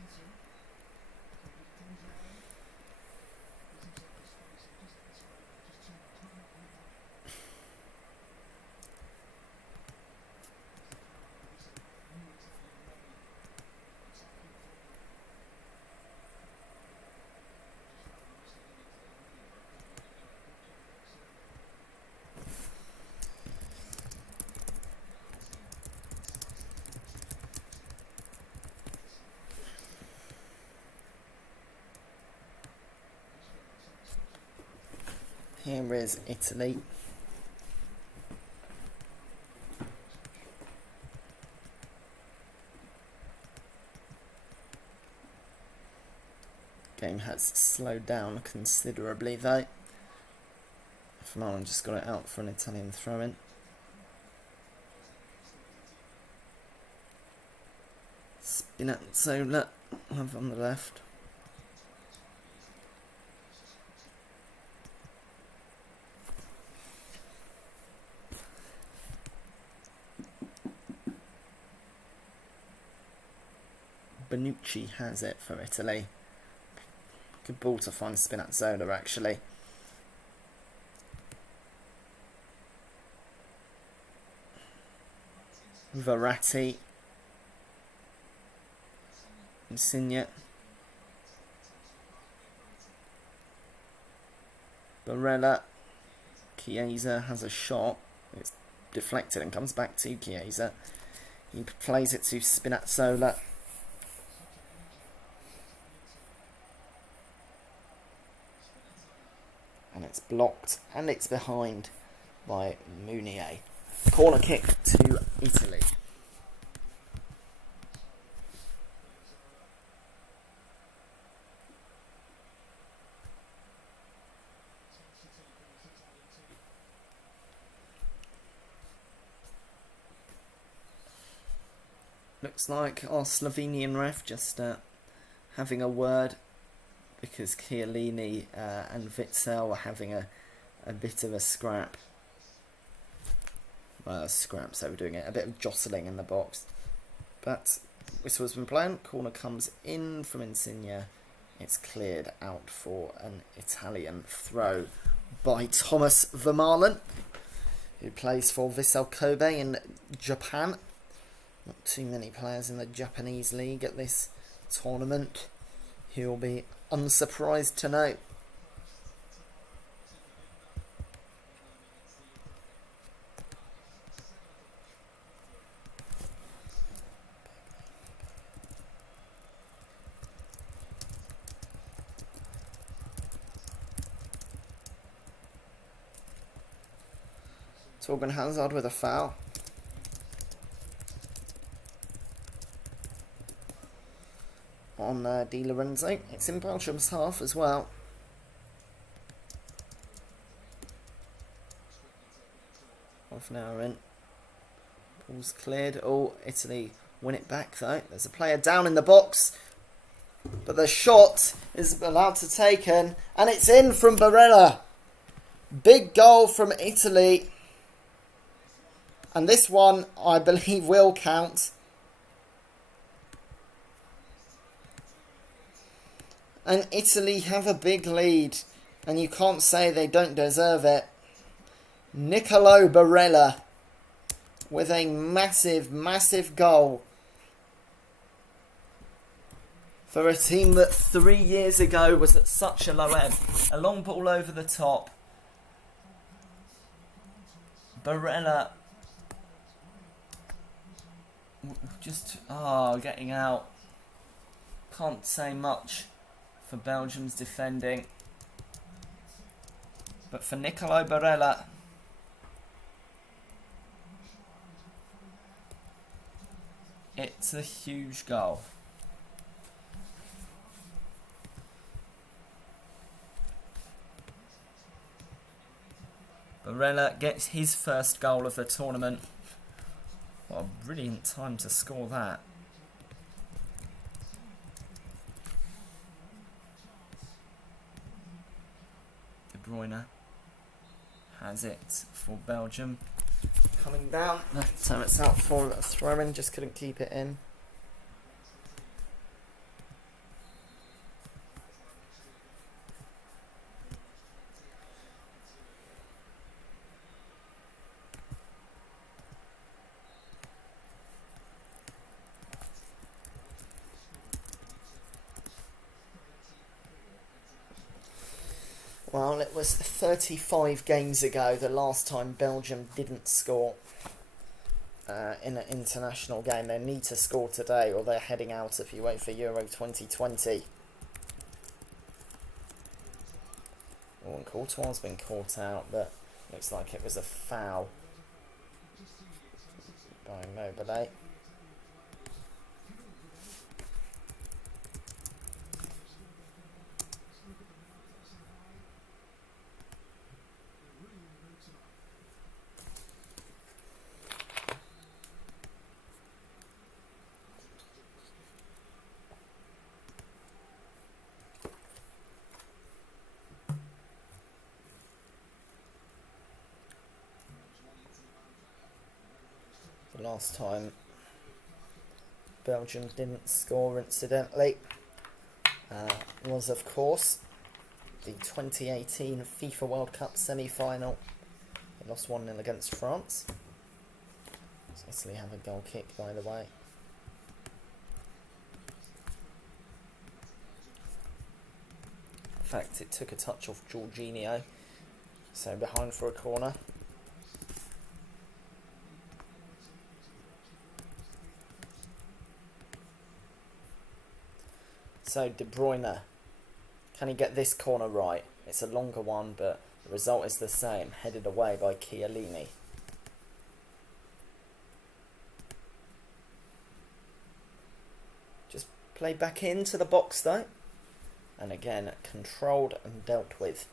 Here is Italy. Game has slowed down considerably though. Vermaelen just got it out for an Italian throw-in. Spinazzola on the left. Bonucci has it for Italy. Good ball to find Spinazzola actually. Verratti. Insigne. Barella. Chiesa has a shot. It's deflected and comes back to Chiesa. He plays it to Spinazzola. And it's blocked and it's behind by Mounier. Corner kick to Italy. Looks like our Slovenian ref just having a word, because Chiellini and Witsel are having a bit of a scrap. Well, scrap's overdoing it. A bit of jostling in the box. But Whistle's been playing. Corner comes in from Insigne. It's cleared out for an Italian throw by Thomas Vermaelen, who plays for Vissel Kobe in Japan. Not too many players in the Japanese league at this tournament. He'll be unsurprised to know. Torgan Hazard with a foul. On Di Lorenzo. It's in Belgium's half as well. Half an hour in. Ball's cleared. Oh, Italy win it back though. There's a player down in the box. But the shot is allowed to taken. And it's in from Barella. Big goal from Italy. And this one, I believe, will count. And Italy have a big lead. And you can't say they don't deserve it. Nicolo Barella with a massive, massive goal for a team that 3 years ago was at such a low ebb. A long ball over the top. Barella just getting out. Can't say much for Belgium's defending. But for Nicolo Barella, it's a huge goal. Barella gets his first goal of the tournament. What a brilliant time to score that. De Bruyne has it for Belgium. Coming down, so it's out for a throw-in, just couldn't keep it in. Well, it was 35 games ago the last time Belgium didn't score in an international game. They need to score today or they're heading out of UEFA Euro 2020. Oh, and Courtois been caught out, but looks like it was a foul by Mobile. The last time Belgium didn't score, incidentally, was of course the 2018 FIFA World Cup semi-final. They lost 1-0 against France. Italy have a goal kick, by the way. In fact, it took a touch off Jorginho, so behind for a corner. So De Bruyne, can he get this corner right? It's a longer one, but the result is the same. Headed away by Chiellini. Just play back into the box though. And again, controlled and dealt with.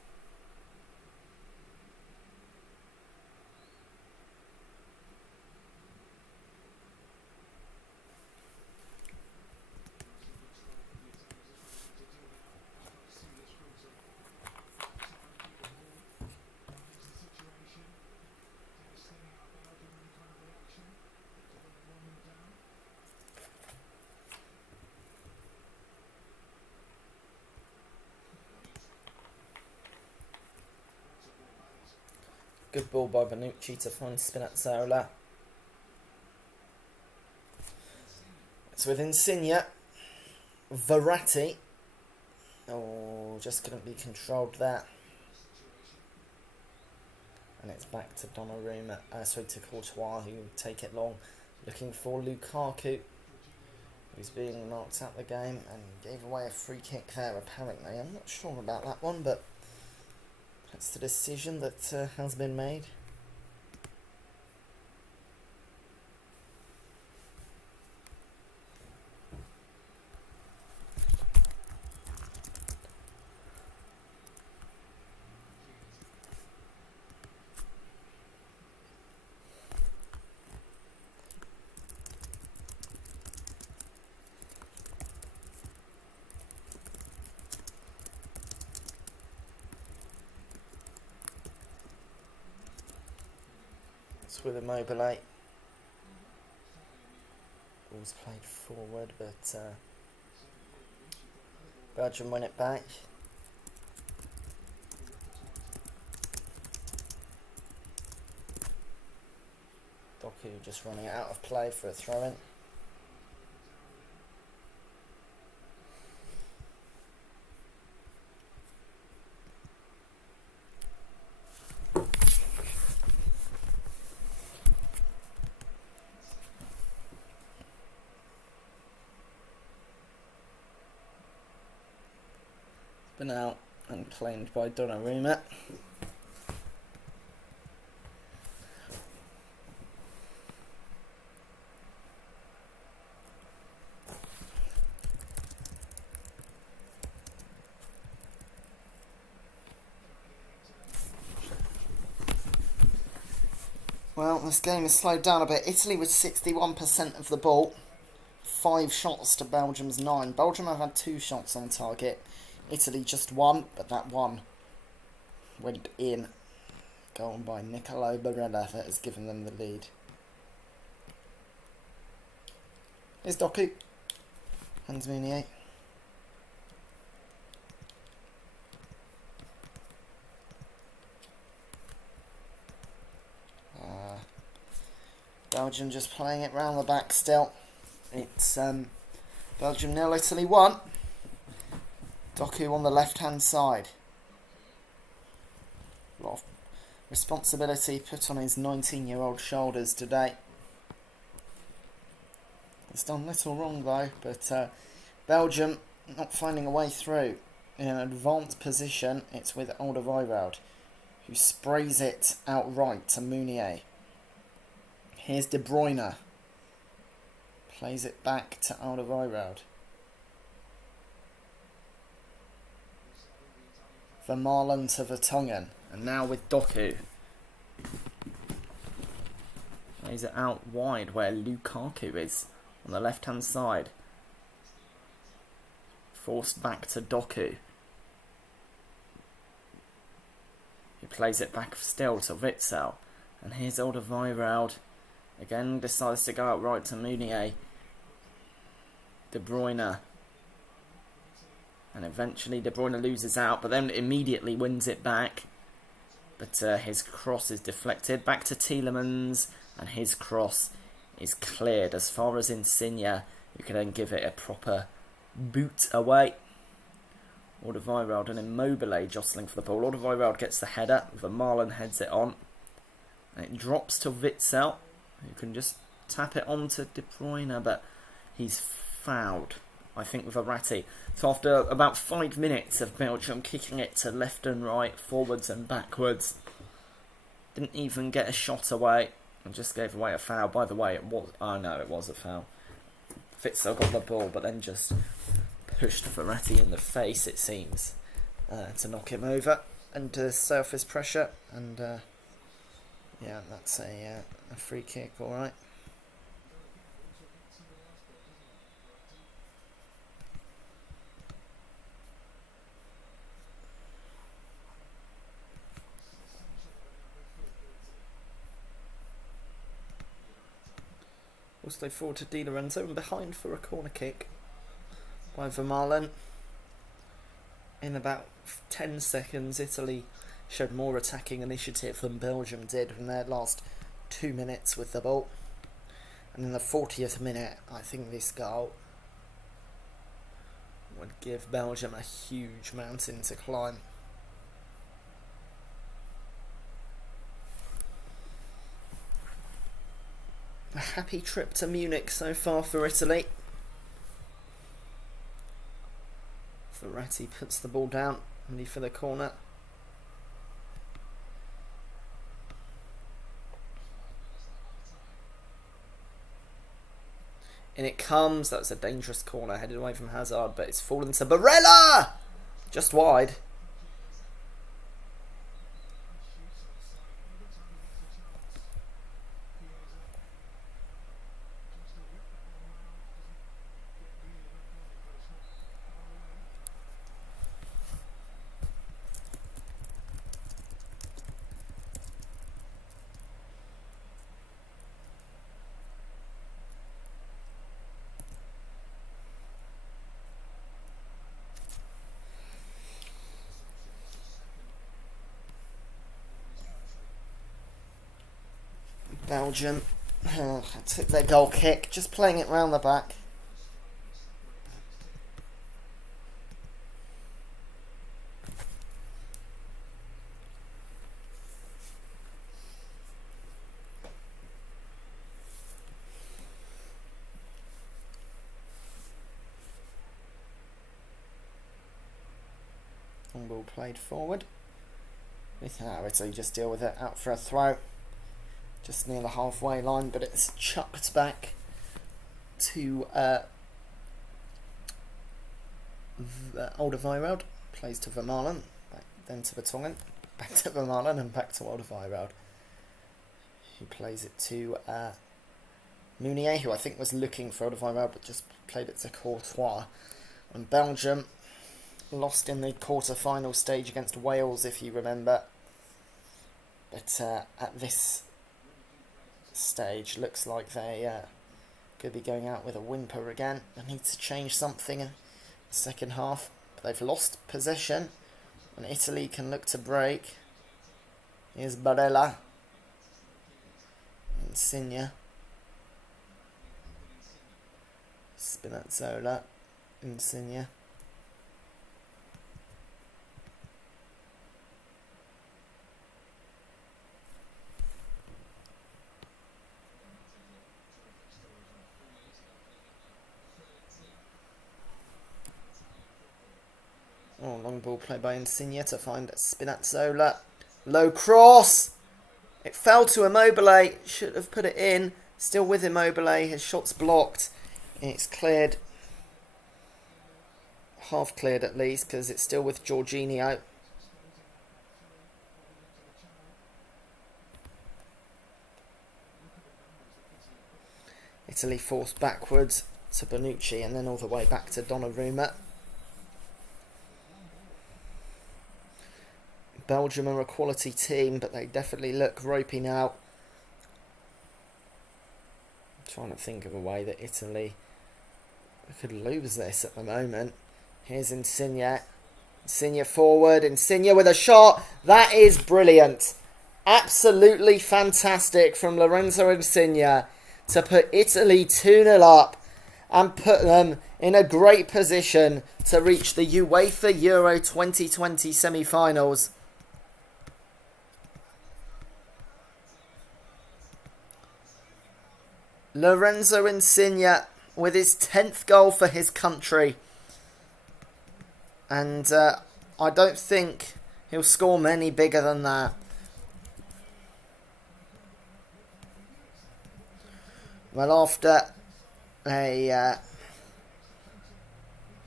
Good ball by Bonucci to find Spinazzola. It's with Insigne. Verratti. Oh, just couldn't be controlled there. And it's back to Donnarumma. To Courtois, who will take it long. Looking for Lukaku, who's being knocked out the game and gave away a free kick there, apparently. I'm not sure about that one, but that's the decision that has been made. With Immobile. Ball's played forward, but Belgium win it back. Doku just running out of play for a throw-in. Been out and claimed by Donnarumma. Well, this game has slowed down a bit. Italy with 61% of the ball. 5 shots to Belgium's 9. Belgium have had 2 shots on target. Italy just 1, but that one went in. Goal by Nicolo Barella that has given them the lead. Here's Doku. Hands Meunier. Belgium just playing it round the back still. It's Belgium 0, Italy 1. Doku on the left-hand side. A lot of responsibility put on his 19-year-old shoulders today. He's done little wrong though, but Belgium not finding a way through. In an advanced position, it's with Alderweireld, who sprays it outright to Meunier. Here's De Bruyne. Plays it back to Alderweireld. Vermaelen to Vertonghen. And now with Doku. Plays it out wide where Lukaku is. On the left hand side. Forced back to Doku. He plays it back still to Witsel. And here's Alderweireld. Again decides to go out right to Meunier. De Bruyne. And eventually De Bruyne loses out, but then immediately wins it back. But his cross is deflected. Back to Tielemans. And his cross is cleared. As far as Insigne, you can then give it a proper boot away. Alderweireld and Immobile jostling for the ball. Alderweireld gets the header. Vermaelen heads it on. And it drops to Witsel, who can just tap it on to De Bruyne, but he's fouled, I think, with Verratti. So after about 5 minutes of Belgium kicking it to left and right, forwards and backwards, didn't even get a shot away and just gave away a foul. By the way, it was a foul. Witsel got the ball, but then just pushed Verratti in the face, it seems, to knock him over and surface pressure. And yeah, that's a free kick, alright. Also forward to Di Lorenzo and behind for a corner kick by Vermaelen. In about 10 seconds, Italy showed more attacking initiative than Belgium did in their last 2 minutes with the ball. And in the 40th minute, I think this goal would give Belgium a huge mountain to climb. A happy trip to Munich so far for Italy. Verratti puts the ball down, ready for the corner. In it comes. That was a dangerous corner headed away from Hazard, but it's fallen to Barella! Just wide. Belgium took their goal kick, just playing it round the back. Long ball played forward. Italy just deal with it, out for a throw. Just near the halfway line, but it's chucked back to Alderweireld. Plays to Vermaelen, then to Vertonghen, back to Vermaelen, and back to Alderweireld, who plays it to Meunier, who I think was looking for Alderweireld, but just played it to Courtois. And Belgium lost in the quarter-final stage against Wales, if you remember. But at this stage, looks like they could be going out with a whimper again. They need to change something in the second half. But they've lost possession, and Italy can look to break. Here's Barella. Insigne. Spinazzola. Insigne. Oh, long ball played by Insigne to find Spinazzola. Low cross! It fell to Immobile. Should have put it in. Still with Immobile. His shot's blocked. It's cleared. Half cleared at least, because it's still with Jorginho. Italy forced backwards to Bonucci and then all the way back to Donnarumma. Belgium are a quality team, but they definitely look ropey now. I'm trying to think of a way that Italy could lose this at the moment. Here's Insigne. Insigne forward. Insigne with a shot. That is brilliant. Absolutely fantastic from Lorenzo Insigne to put Italy 2-0 up and put them in a great position to reach the UEFA Euro 2020 semi-finals. Lorenzo Insigne with his 10th goal for his country. And I don't think he'll score many bigger than that. Well, after a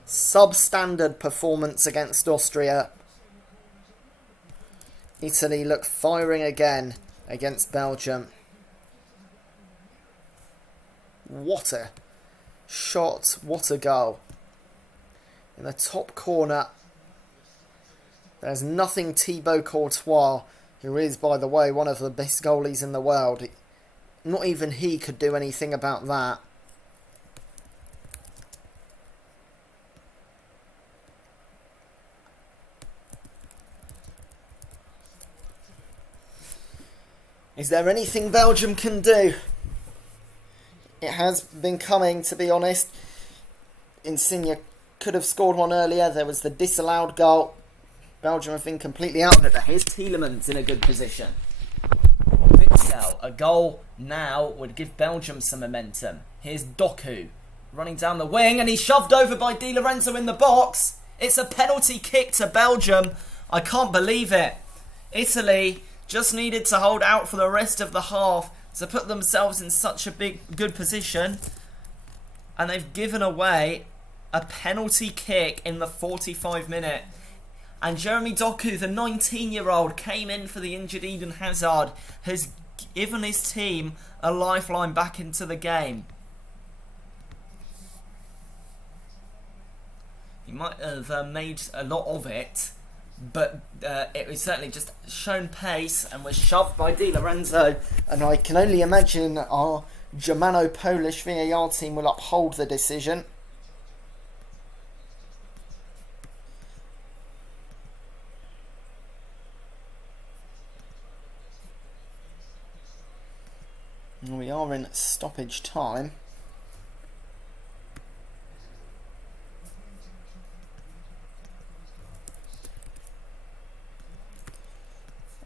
substandard performance against Austria, Italy look firing again against Belgium. What a shot, what a goal. In the top corner, there's nothing Thibaut Courtois, who is, by the way, one of the best goalies in the world. Not even he could do anything about that. Is there anything Belgium can do? It has been coming, to be honest. Insigne could have scored one earlier. There was the disallowed goal. Belgium have been completely out of it. Here's Tielemans in a good position. Witsel, a goal now would give Belgium some momentum. Here's Doku running down the wing, and he's shoved over by Di Lorenzo in the box. It's a penalty kick to Belgium. I can't believe it. Italy just needed to hold out for the rest of the half to put themselves in such a good position, and they've given away a penalty kick in the 45th minute. And Jeremy Doku, the 19-year-old, came in for the injured Eden Hazard, has given his team a lifeline back into the game. He might have made a lot of it, but it was certainly just shown pace and was shoved by Di Lorenzo. And I can only imagine our Germano-Polish VAR team will uphold the decision. We are during stoppage time.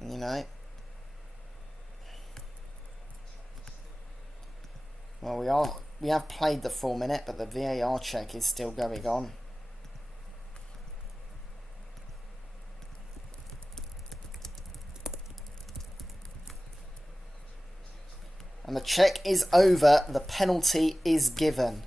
You know, well, we have played the full minute, but the VAR check is still going on. And the check is over. The penalty is given.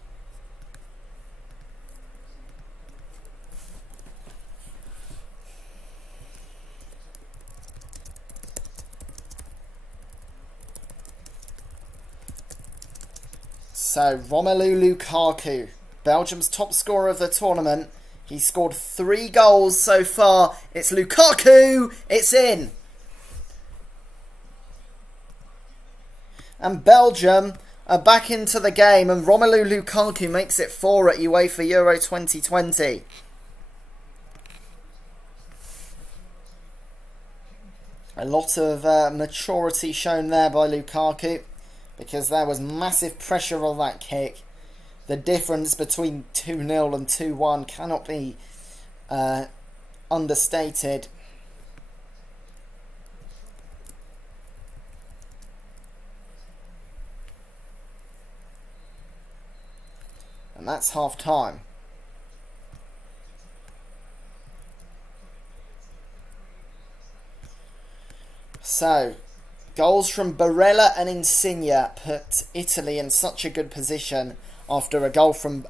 So, Romelu Lukaku, Belgium's top scorer of the tournament. He scored 3 goals so far. It's Lukaku. It's in. And Belgium are back into the game, and Romelu Lukaku makes it 4 at UEFA Euro 2020. A lot of maturity shown there by Lukaku, because there was massive pressure on that kick. The difference between 2-0 and 2-1 cannot be understated. And that's half time. So, goals from Barella and Insigne put Italy in such a good position after a goal from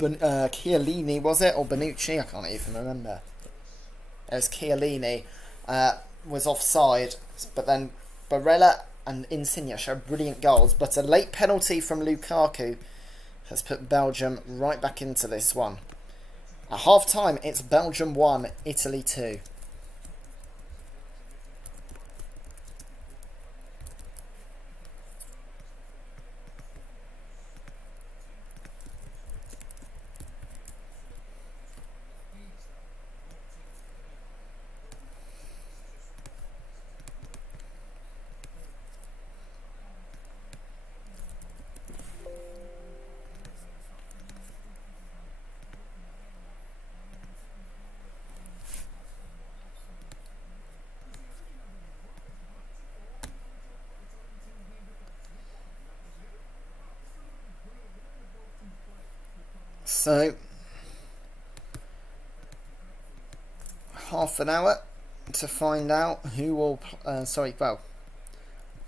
Chiellini, was it? Or Bonucci? I can't even remember. It was Chiellini. Was offside. But then Barella and Insigne showed brilliant goals. But a late penalty from Lukaku has put Belgium right back into this one. At half time, it's Belgium 1, Italy 2. So, half an hour to find out who will...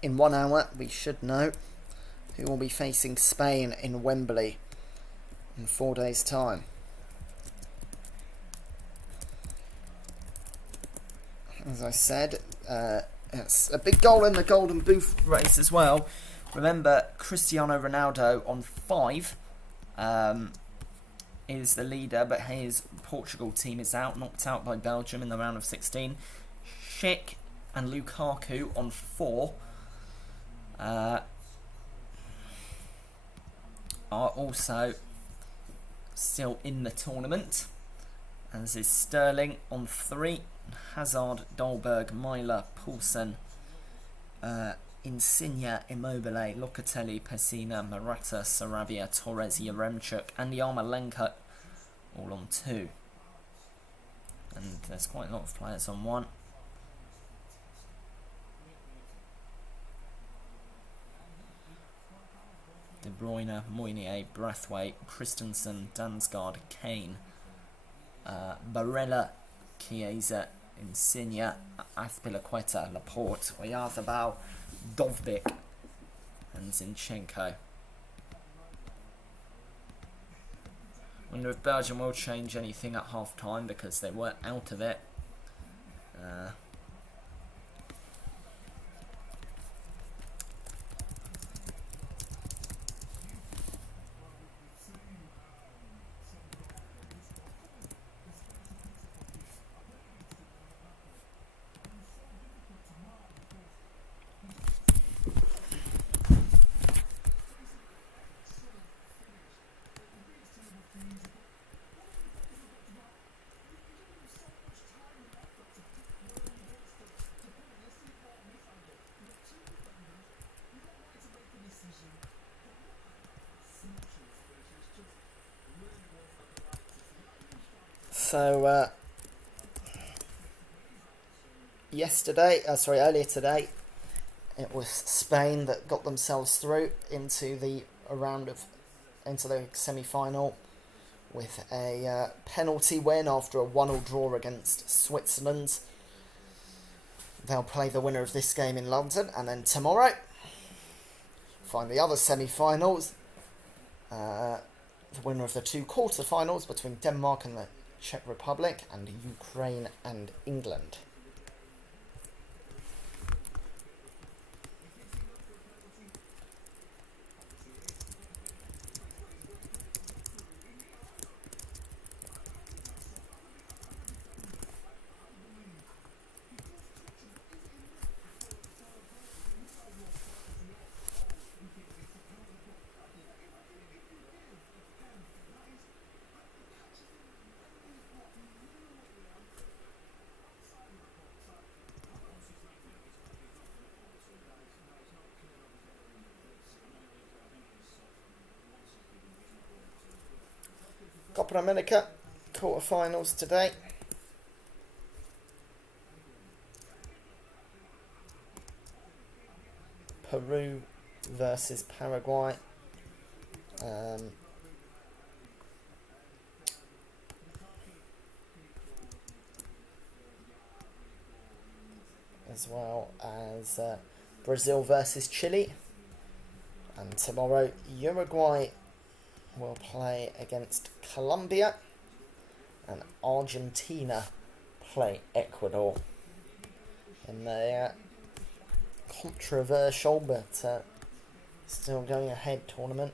in 1 hour we should know who will be facing Spain in Wembley in 4 days' time. As I said, it's a big goal in the Golden Boot race as well. Remember, Cristiano Ronaldo on 5... is the leader, but his Portugal team is knocked out by Belgium in the round of 16. Schick and Lukaku on 4 are also still in the tournament, as is Sterling on 3, Hazard, Dolberg, Myler, Poulsen, Insigne, Immobile, Locatelli, Pessina, Morata, Sarabia, Torres, Yaremchuk and Yarmolenko all on 2. And there's quite a lot of players on 1. De Bruyne, Moynier, Braithwaite, Christensen, Dansgaard, Kane, Barella, Chiesa, Insigne, Azpilicueta, Laporte, Oyarzabal, Dovbyk and Zinchenko. Wonder if Belgium will change anything at half time, because they weren't out of it. So earlier today, it was Spain that got themselves through into the semi-final with a penalty win after a 1-1 draw against Switzerland. They'll play the winner of this game in London, and then tomorrow find the other semi-finals. The winner of the two quarter-finals between Denmark and the Czech Republic, and Ukraine and England. Copa America quarter-finals today. Peru versus Paraguay. As well as Brazil versus Chile. And tomorrow, Uruguay will play against Colombia, and Argentina play Ecuador in the controversial but still going ahead tournament.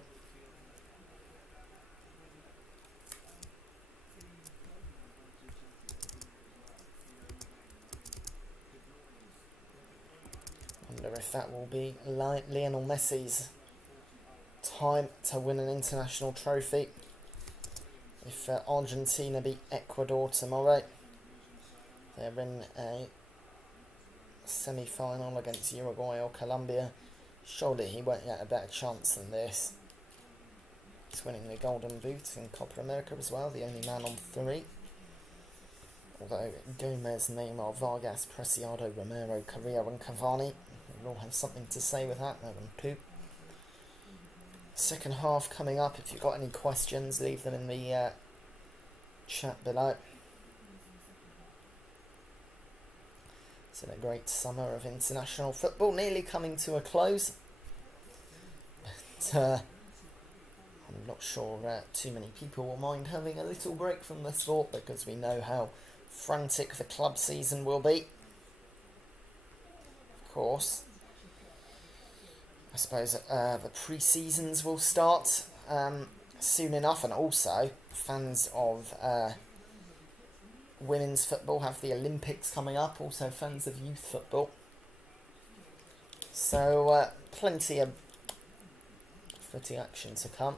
Wonder if that will be Lionel Messi's time to win an international trophy. If Argentina beat Ecuador tomorrow, they're in a semi-final against Uruguay or Colombia. Surely he won't get a better chance than this. He's winning the Golden Boot in Copa America as well, the only man on 3. Although Gomez, Neymar, Vargas, Preciado, Romero, Carrillo and Cavani will all have something to say with that. No one poop. Second half coming up. If you've got any questions, leave them in the chat below. It's been a great summer of international football, nearly coming to a close. But I'm not sure too many people will mind having a little break from the sport, because we know how frantic the club season will be. Of course, I suppose the pre-seasons will start soon enough, and also fans of women's football have the Olympics coming up, also fans of youth football. So plenty of footy action to come.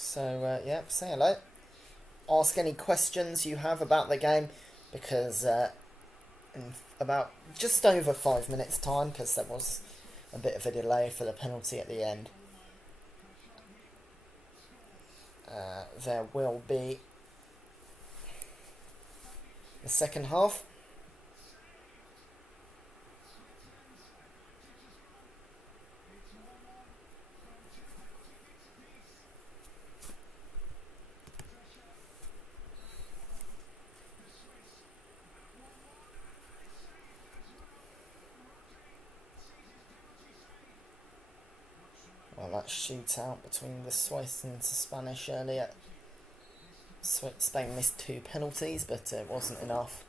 So, say hello. Ask any questions you have about the game, because in about just over 5 minutes' time, because there was a bit of a delay for the penalty at the end, there will be the second half. Well, that shootout between the Swiss and the Spanish earlier Spain missed 2 penalties, but it wasn't enough.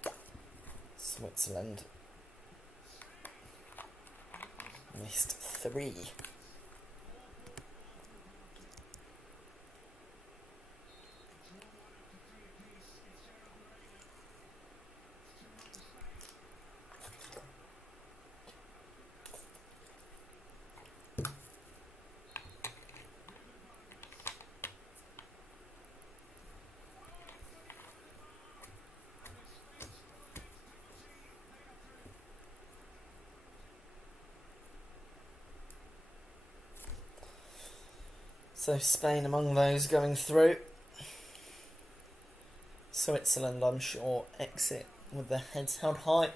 Switzerland missed 3. So Spain among those going through. Switzerland, I'm sure, exit with their heads held high.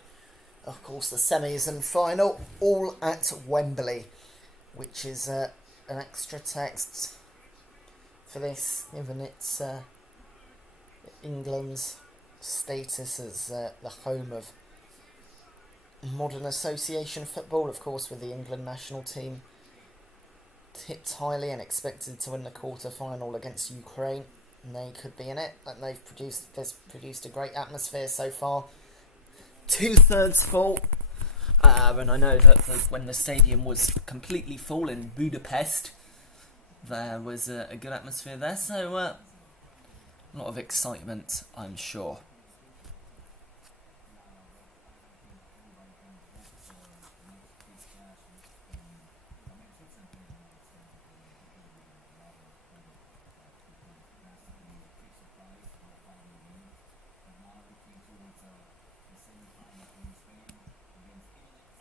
Of course, the semis and final, all at Wembley, which is an extra text for this, given its England's status as the home of modern association football. Of course, with the England national team tipped highly and expected to win the quarter-final against Ukraine, and they could be in it. And they've produced a great atmosphere so far. 2/3 full, and I know that when the stadium was completely full in Budapest, there was a good atmosphere there. So a lot of excitement, I'm sure.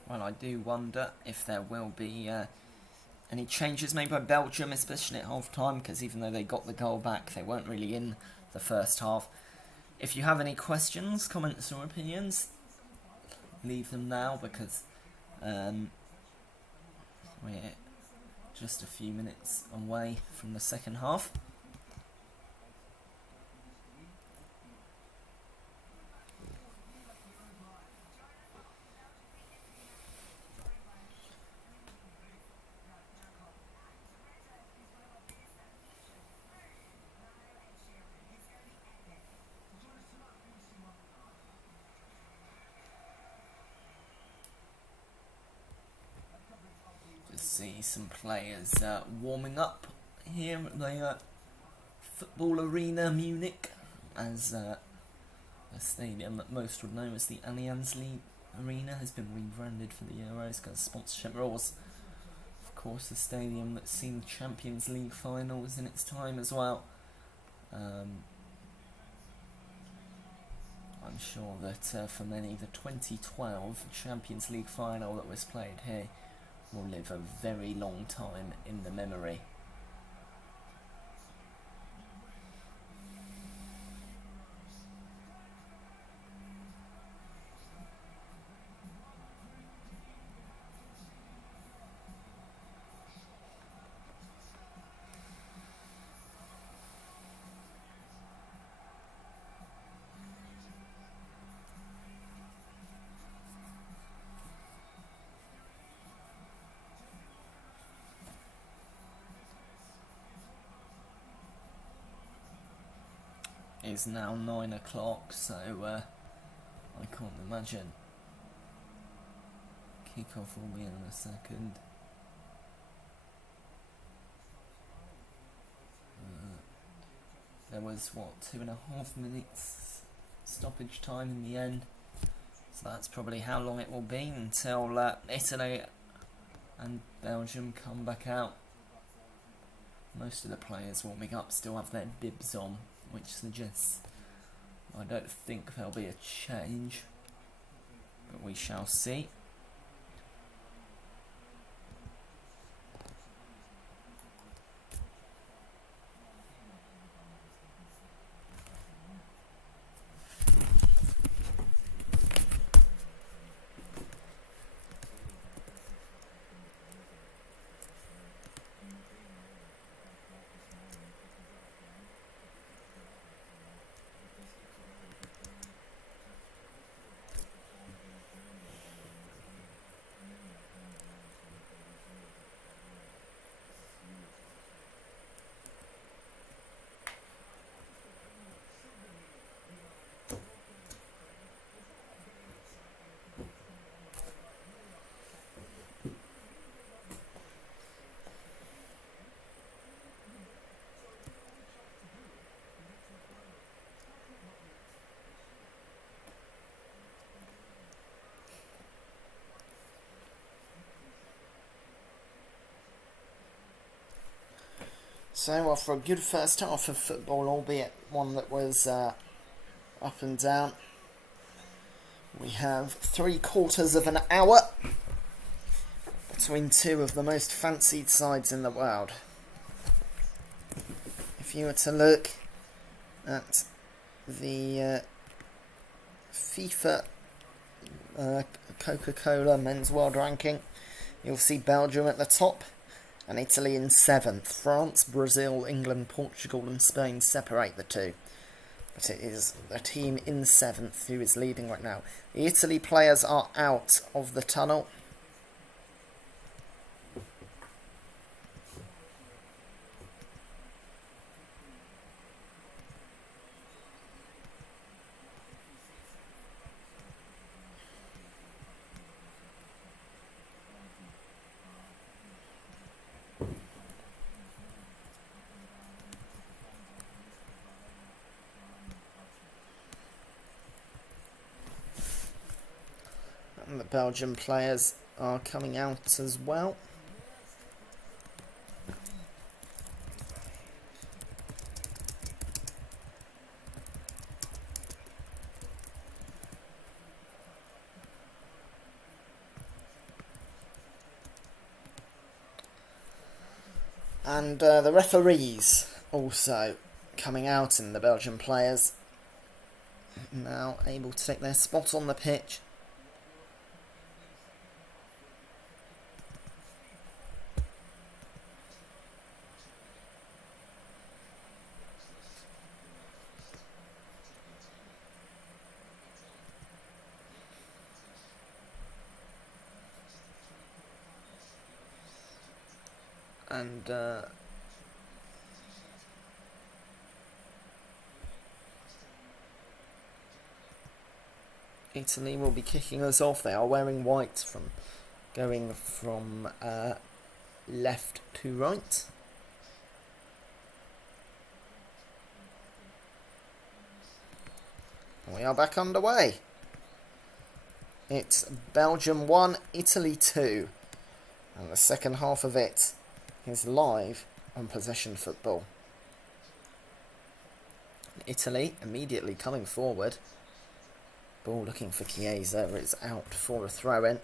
Well, I do wonder if there will be any changes made by Belgium, especially at half-time, because even though they got the goal back, they weren't really in the first half. If you have any questions, comments or opinions, leave them now, because we're just a few minutes away from the second half. See some players warming up here at the football arena Munich, as a stadium that most would know as the Allianz Arena has been rebranded for the Euros because of sponsorship rules. Of course, a stadium that's seen Champions League finals in its time as well. I'm sure that for many, the 2012 Champions League final that was played here will live a very long time in the memory. It's now 9 o'clock, so I can't imagine. Kick-off will be in a second. There was, 2.5 minutes stoppage time in the end. So that's probably how long it will be until Italy and Belgium come back out. Most of the players warming up still have their bibs on, which suggests I don't think there'll be a change, but we shall see. So, after a good first half of football, albeit one that was up and down, we have 3/4 of an hour between two of the most fancied sides in the world. If you were to look at the FIFA Coca-Cola Men's World Ranking, you'll see Belgium at the top and Italy in 7th. France, Brazil, England, Portugal and Spain separate the two. But it is the team in 7th who is leading right now. The Italy players are out of the tunnel. And the Belgian players are coming out as well. And the referees also coming out, and the Belgian players now able to take their spot on the pitch. And Italy will be kicking us off. They are wearing white, from going from left to right. We are back underway. It's Belgium 1, Italy 2. And the second half of it is live on Possession Football. Italy immediately coming forward. Ball looking for Chiesa. It's out for a throw-in.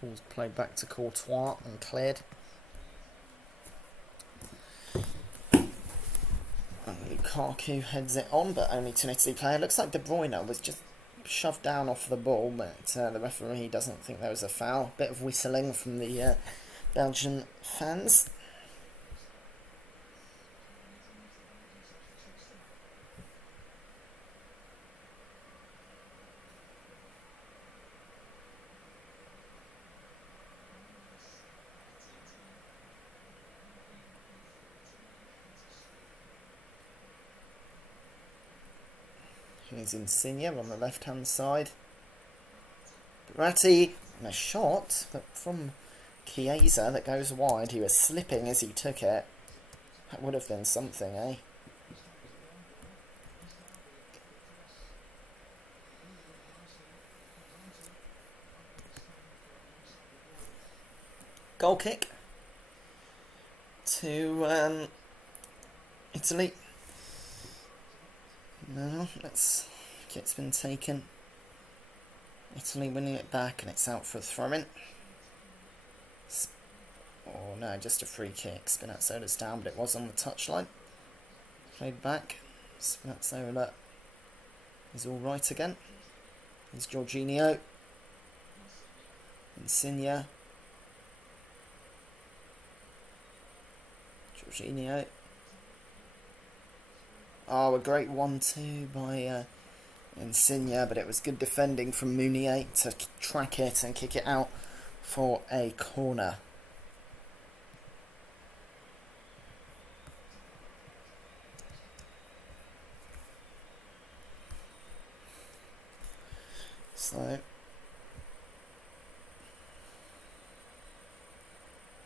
Ball's played back to Courtois and cleared. Lukaku heads it on, but only to an Italy player. Looks like De Bruyne was just shoved down off the ball, but the referee doesn't think there was a foul. Bit of whistling from the Belgian fans. Here's Insigne on the left-hand side. Ratti, and a shot, but from Chiesa that goes wide. He was slipping as he took it. That would have been something, eh? Goal kick to Italy. No, kick's been taken. Italy winning it back, and it's out for a throw-in. Oh no, just a free kick. Spinazzola's down, but it was on the touchline. Played back. Spinazzola is all right again. Here's Jorginho. Insigne. Jorginho. Oh, a great 1-2 by Insigne, but it was good defending from Meunier to track it and kick it out for a corner. So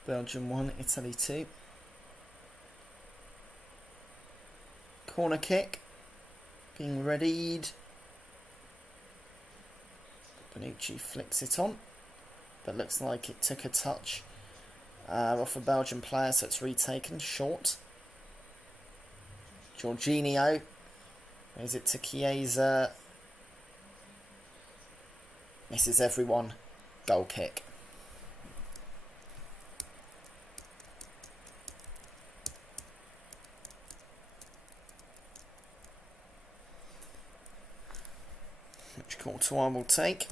Belgium 1, Italy 2. Corner kick being readied. Bonucci flicks it on, but looks like it took a touch off a Belgian player, so it's retaken. Short. Jorginho. Is it to Chiesa? Misses everyone. Goal kick. Which Courtois will take.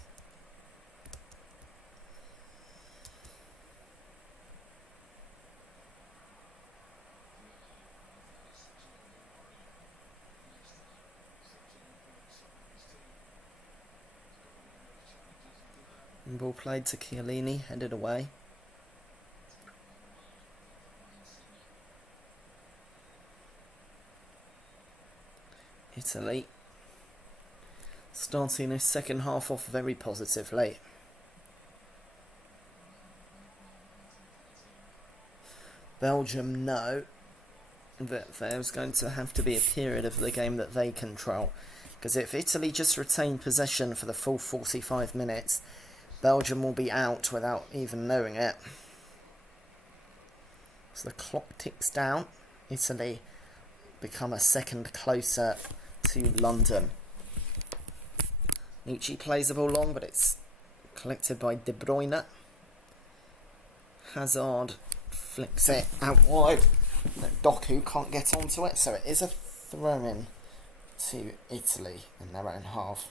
Ball played to Chiellini, headed away. Italy starting this second half off very positively. Belgium know that there's going to have to be a period of the game that they control, because if Italy just retain possession for the full 45 minutes, Belgium will be out without even knowing it. So the clock ticks down. Italy become a second closer to London. Nucci plays the ball long, but it's collected by De Bruyne. Hazard flicks it out wide. No, Doku can't get onto it, so it is a throw-in to Italy in their own half.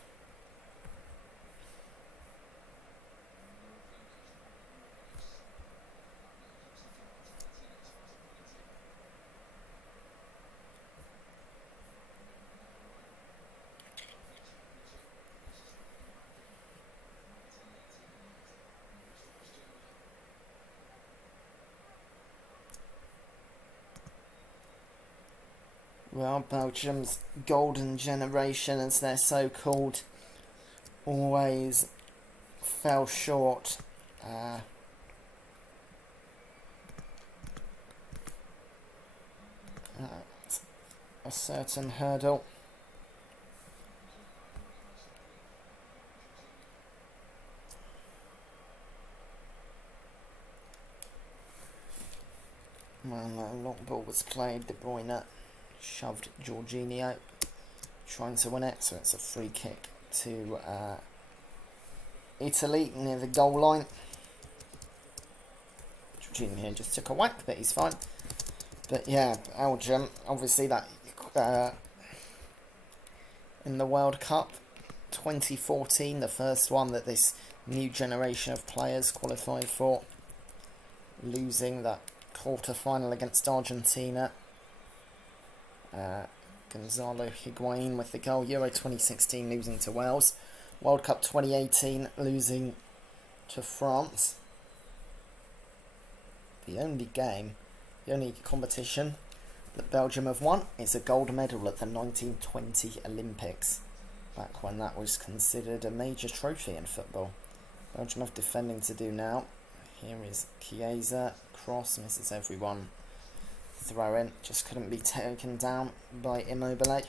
Well, Belgium's golden generation, as they're so called, always fell short. A certain hurdle. Well, a long ball was played. De Bruyne shoved Jorginho, trying to win it, so it's a free kick to Italy near the goal line. Jorginho just took a whack, but he's fine. But yeah, Belgium, obviously that in the World Cup 2014, the first one that this new generation of players qualified for, losing that quarter-final against Argentina. Gonzalo Higuain with the goal. Euro 2016 losing to Wales. World Cup 2018 losing to France. The only competition that Belgium have won is a gold medal at the 1920 Olympics, back when that was considered a major trophy in football. Belgium have defending to do now. Here is Chiesa. Cross, misses everyone. Throw in, just couldn't be taken down by Immobile.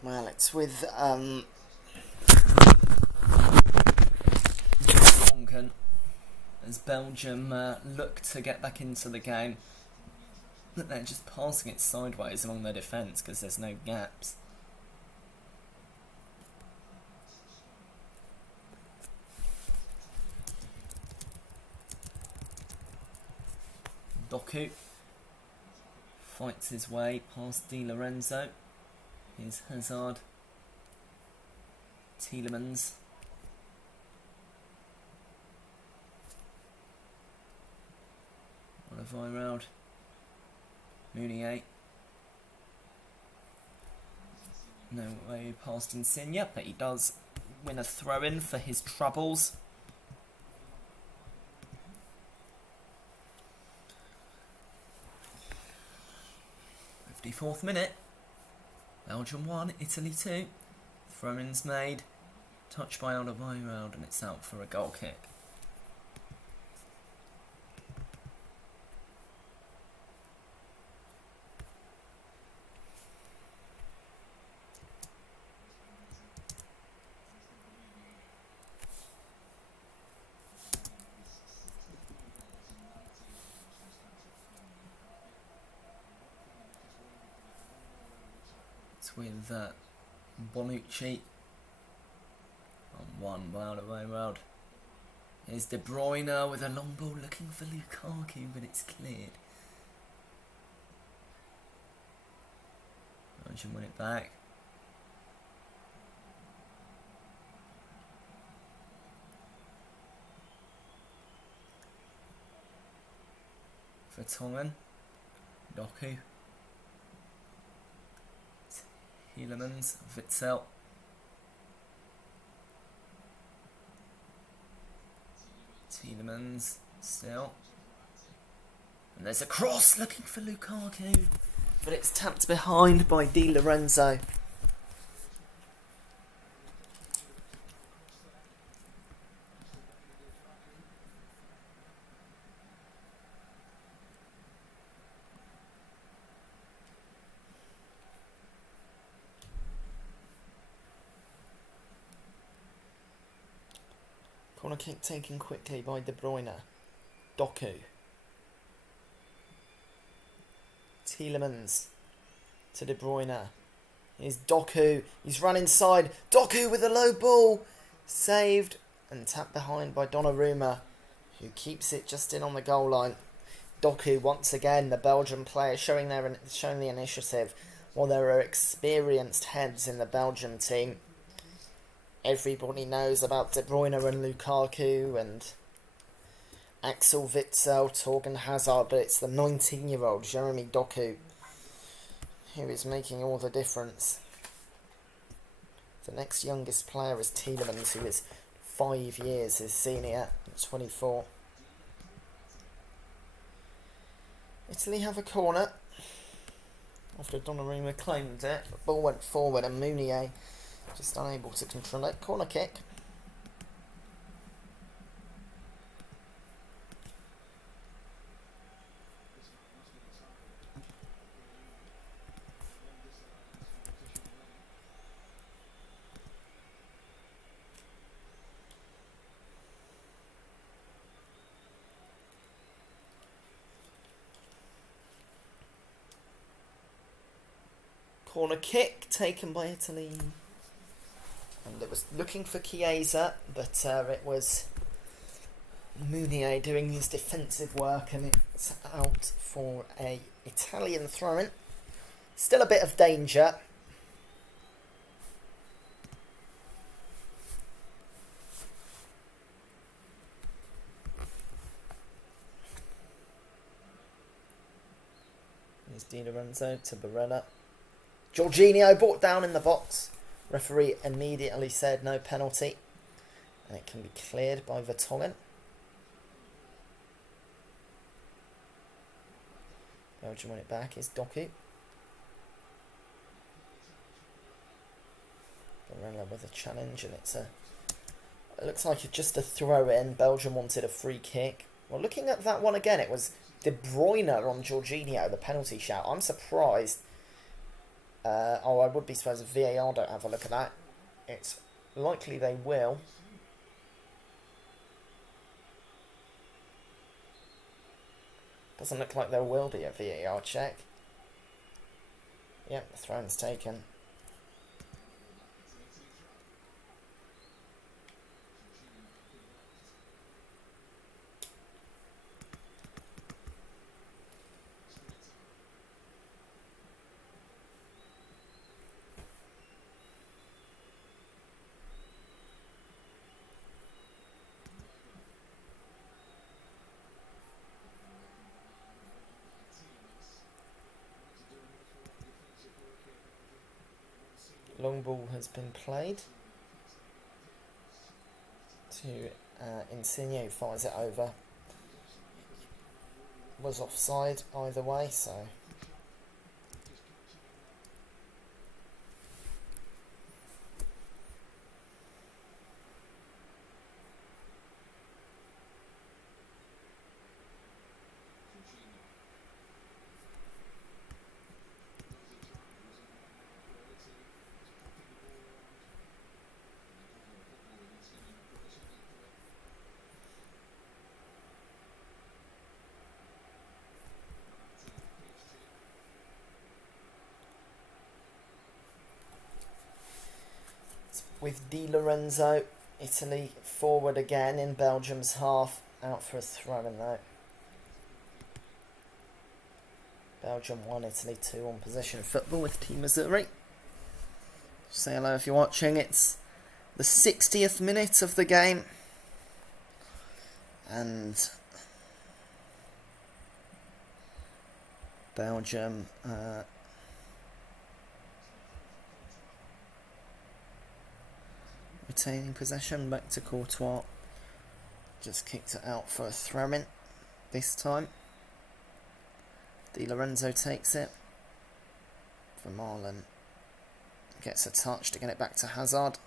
Well, it's with Tonkin as Belgium look to get back into the game. But they're just passing it sideways along their defence because there's no gaps. Doku fights his way past Di Lorenzo. Here's Hazard. Tielemans. Alderweireld. Meunier. No way past Insigne, but he does win a throw-in for his troubles. '54th minute. Belgium 1, Italy 2. Throw-ins made. Touched by Alderweireld, and it's out for a goal kick. With Bonucci on one by Alderweireld. Here's De Bruyne with a long ball looking for Lukaku, but it's cleared. Belgium win it back. Vertonghen, Doku. Tielemans, Witsel. Tielemans still. And there's a cross looking for Lukaku. But it's tapped behind by Di Lorenzo. Corner kick taken quickly by De Bruyne. Doku. Tielemans to De Bruyne. Here's Doku. He's run inside. Doku with a low ball. Saved and tapped behind by Donnarumma, who keeps it just in on the goal line. Doku once again, the Belgian player, showing the initiative. While there are experienced heads in the Belgian team. Everybody knows about De Bruyne and Lukaku and Axel Witsel, Torgan Hazard, but it's the 19-year-old Jeremy Doku who is making all the difference. The next youngest player is Tielemans, who is 5 years his senior at 24. Italy have a corner after Donnarumma claimed it. The ball went forward and Meunier just unable to control it. Corner kick. Corner kick taken by Italy. And it was looking for Chiesa, but it was Meunier doing his defensive work, and it's out for a Italian throw-in. Still a bit of danger. Here's Di Lorenzo to Barella. Jorginho brought down in the box. Referee immediately said no penalty. And it can be cleared by Vertonghen. Belgium win it back is Doku. Barella with a challenge, and it looks like it's just a throw in. Belgium wanted a free kick. Well, looking at that one again, it was De Bruyne on Jorginho, the penalty shout. I'm surprised. I would be surprised if VAR don't have a look at that. It's likely they will. Doesn't look like there will be a VAR check. Yep, the throw-in's taken. Long ball has been played to Insigne, who fires it over. Was offside either way, so... With Di Lorenzo, Italy forward again in Belgium's half, out for a throw-in though. Belgium 1, Italy 2 on possession of football with Team Missouri. Say hello if you're watching. It's the 60th minute of the game. And Belgium... retaining possession, back to Courtois. Just kicked it out for a throw-in this time. Di Lorenzo takes it. Vermaelen gets a touch to get it back to Hazard.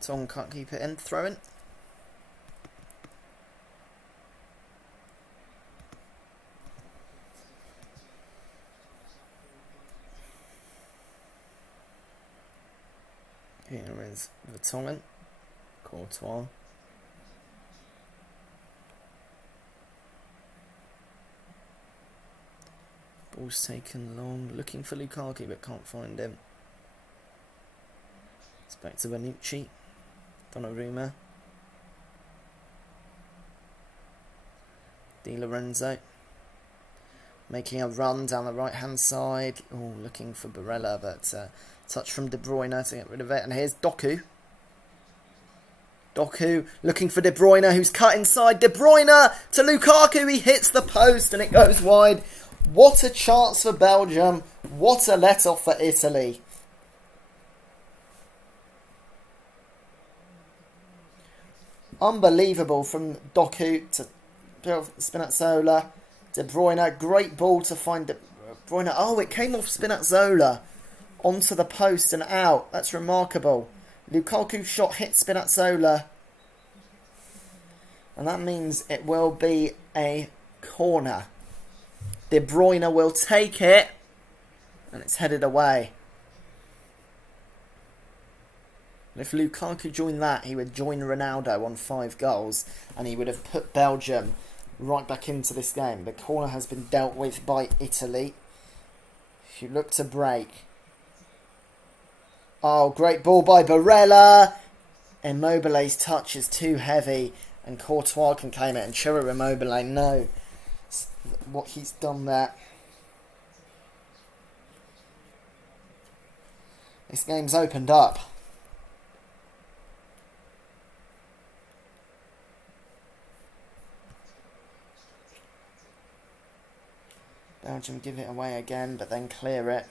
Tong can't keep it in, throw-in. Here is Vertonghen, Courtois. Ball's taken long, looking for Lukaku but can't find him. It's back to Bonucci, Donnarumma, Di Lorenzo. Making a run down the right hand side. Oh, looking for Barella, but touch from De Bruyne to get rid of it. And here's Doku. Doku looking for De Bruyne, who's cut inside. De Bruyne to Lukaku. He hits the post and it goes wide. What a chance for Belgium. What a let-off for Italy. Unbelievable from Doku to Spinazzola. De Bruyne, great ball to find De Bruyne. Oh, it came off Spinazzola onto the post and out. That's remarkable. Lukaku's shot hit Spinazzola. And that means it will be a corner. De Bruyne will take it. And it's headed away. And if Lukaku joined that, he would join Ronaldo on 5 goals. And he would have put Belgium right back into this game. The corner has been dealt with by Italy, who look to break. Oh, great ball by Barella. Immobile's touch is too heavy, and Courtois can claim it, and Ciro Immobile know what he's done there. This game's opened up. Belgium give it away again, but then clear it.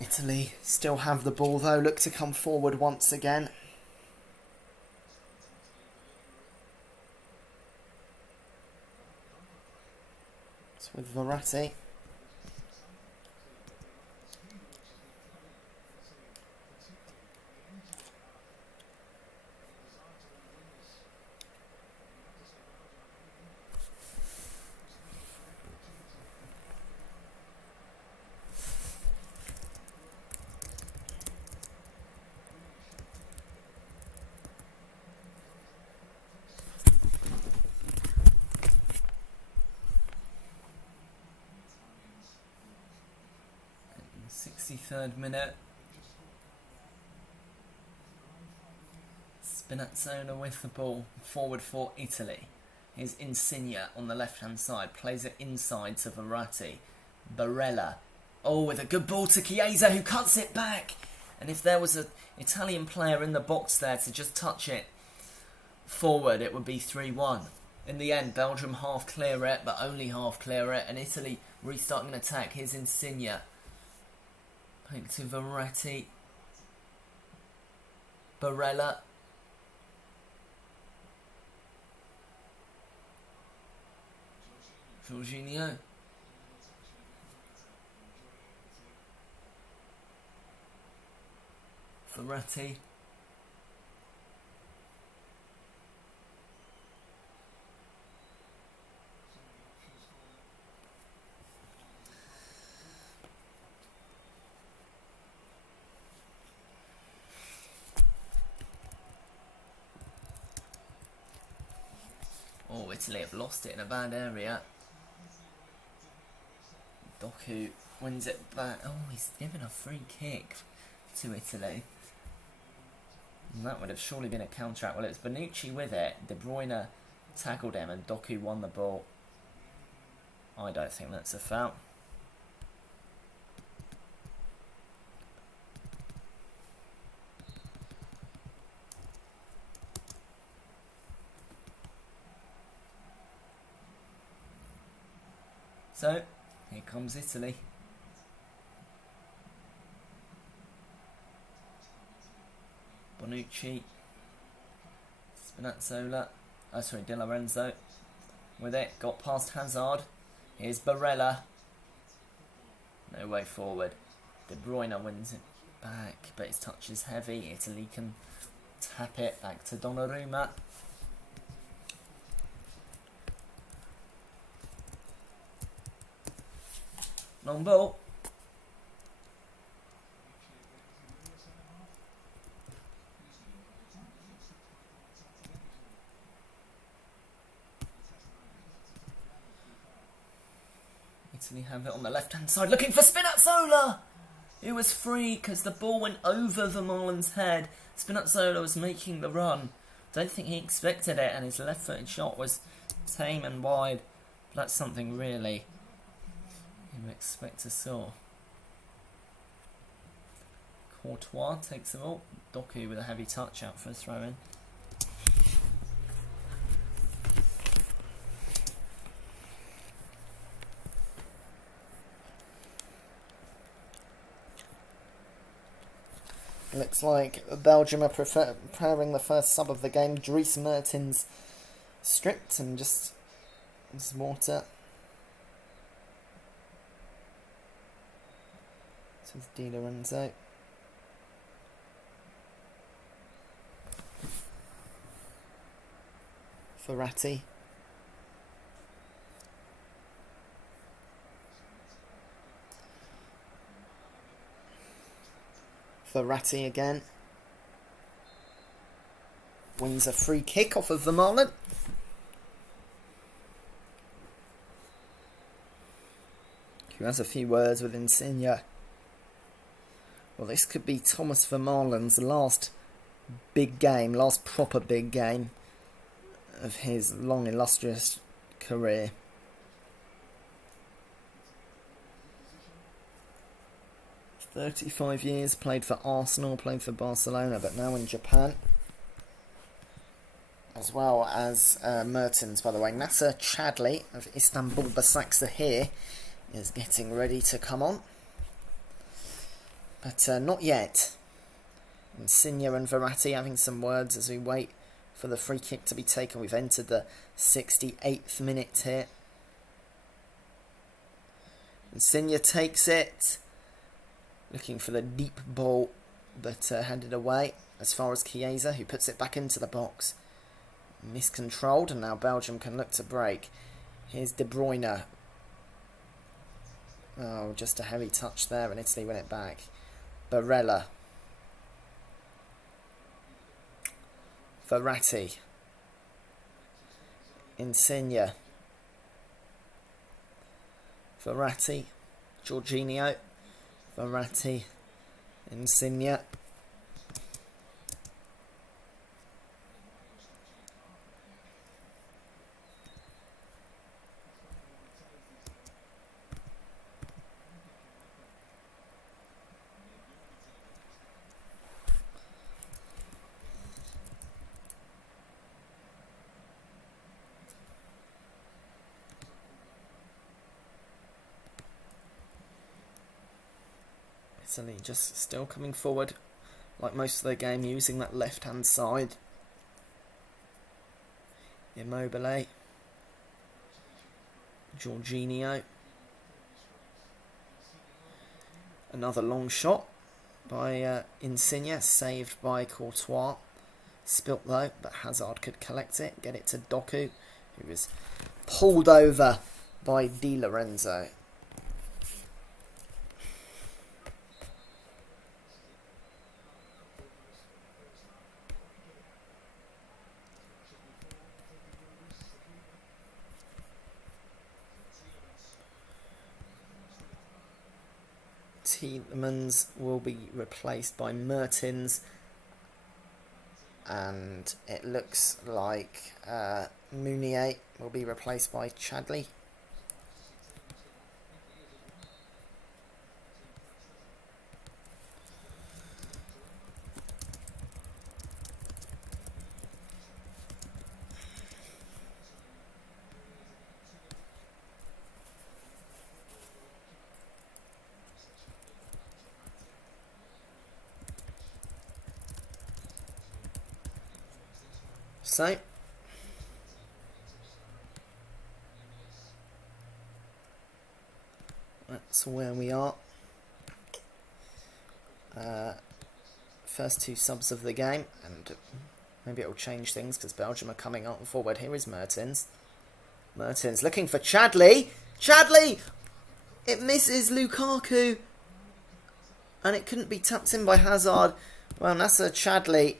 Italy still have the ball though, look to come forward once again. It's with Verratti. Third minute. Spinazzola with the ball forward for Italy. Here's Insigne on the left hand side, plays it inside to Verratti. Barella, oh, with a good ball to Chiesa, who cuts it back. And if there was an Italian player in the box there to just touch it forward, it would be 3-1. In the end, Belgium half clear it, but only half clear it, and Italy restarting an attack. Here's Insigne. Back to Verratti. Barella. Jorginho. Verratti. Oh, Italy have lost it in a bad area. Doku wins it back. Oh, he's given a free kick to Italy. And that would have surely been a counter-attack. Well, it was Bonucci with it. De Bruyne tackled him and Doku won the ball. I don't think that's a foul. So, here comes Italy. Bonucci. Spinazzola. Oh, sorry, Di Lorenzo. With it, got past Hazard. Here's Barella. No way forward. De Bruyne wins it back, but his touch is heavy. Italy can tap it back to Donnarumma. Long ball. Italy have it on the left-hand side, looking for Spinazzola! It was free because the ball went over Vermaelen's head. Spinazzola was making the run. Don't think he expected it, and his left-footed shot was tame and wide. But that's something really you expect to saw. Courtois takes the ball. Doku with a heavy touch out for a throw-in. Looks like Belgium are preparing the first sub of the game. Dries Mertens stripped and just some water. This is Di Lorenzo. Verratti. Verratti again. Wins a free kick off of Vermaelen. Who has a few words with Insigne. Well, this could be Thomas Vermaelen's last big game, last proper big game of his long, illustrious career. "35 years, played for Arsenal, played for Barcelona, but now in Japan." As well as Mertens, by the way. Nasser Chadli of Istanbul Basaksehir is getting ready to come on. But not yet. Insigne and Verratti having some words as we wait for the free kick to be taken. We've entered the 68th minute here. Insigne takes it. Looking for the deep ball, but handed away as far as Chiesa, who puts it back into the box. Miscontrolled, and now Belgium can look to break. Here's De Bruyne. Oh, just a heavy touch there, and Italy win it back. Barella. Verratti. Insigne. Verratti. Jorginho. Verratti. Insigne. Italy just still coming forward like most of their game, using that left hand side. Immobile, Jorginho, another long shot by Insigne, saved by Courtois. Spilt though, but Hazard could collect it, get it to Doku, who was pulled over by Di Lorenzo. Tielemans will be replaced by Mertens, and it looks like Mounier will be replaced by Chadli. So, that's where we are. First two subs of the game, and maybe it'll change things because Belgium are coming up forward. Here is Mertens. Mertens looking for Chadli. Chadli! It misses Lukaku, and it couldn't be tapped in by Hazard. Well, Nasser Chadli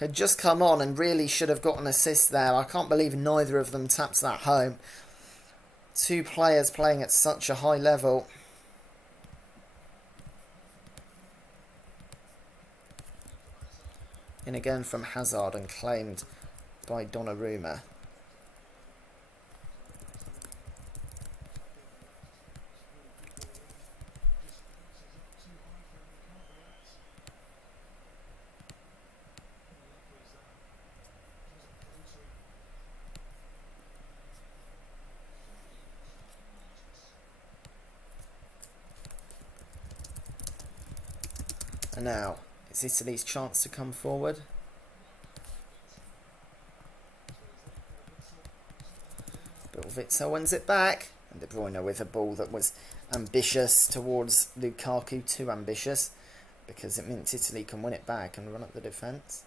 had just come on and really should have got an assist there. I can't believe neither of them taps that home. Two players playing at such a high level. In again from Hazard and claimed by Donnarumma. And now, it's Italy's chance to come forward. But Witzel wins it back. And De Bruyne with a ball that was ambitious towards Lukaku. Too ambitious, because it meant Italy can win it back and run up the defence.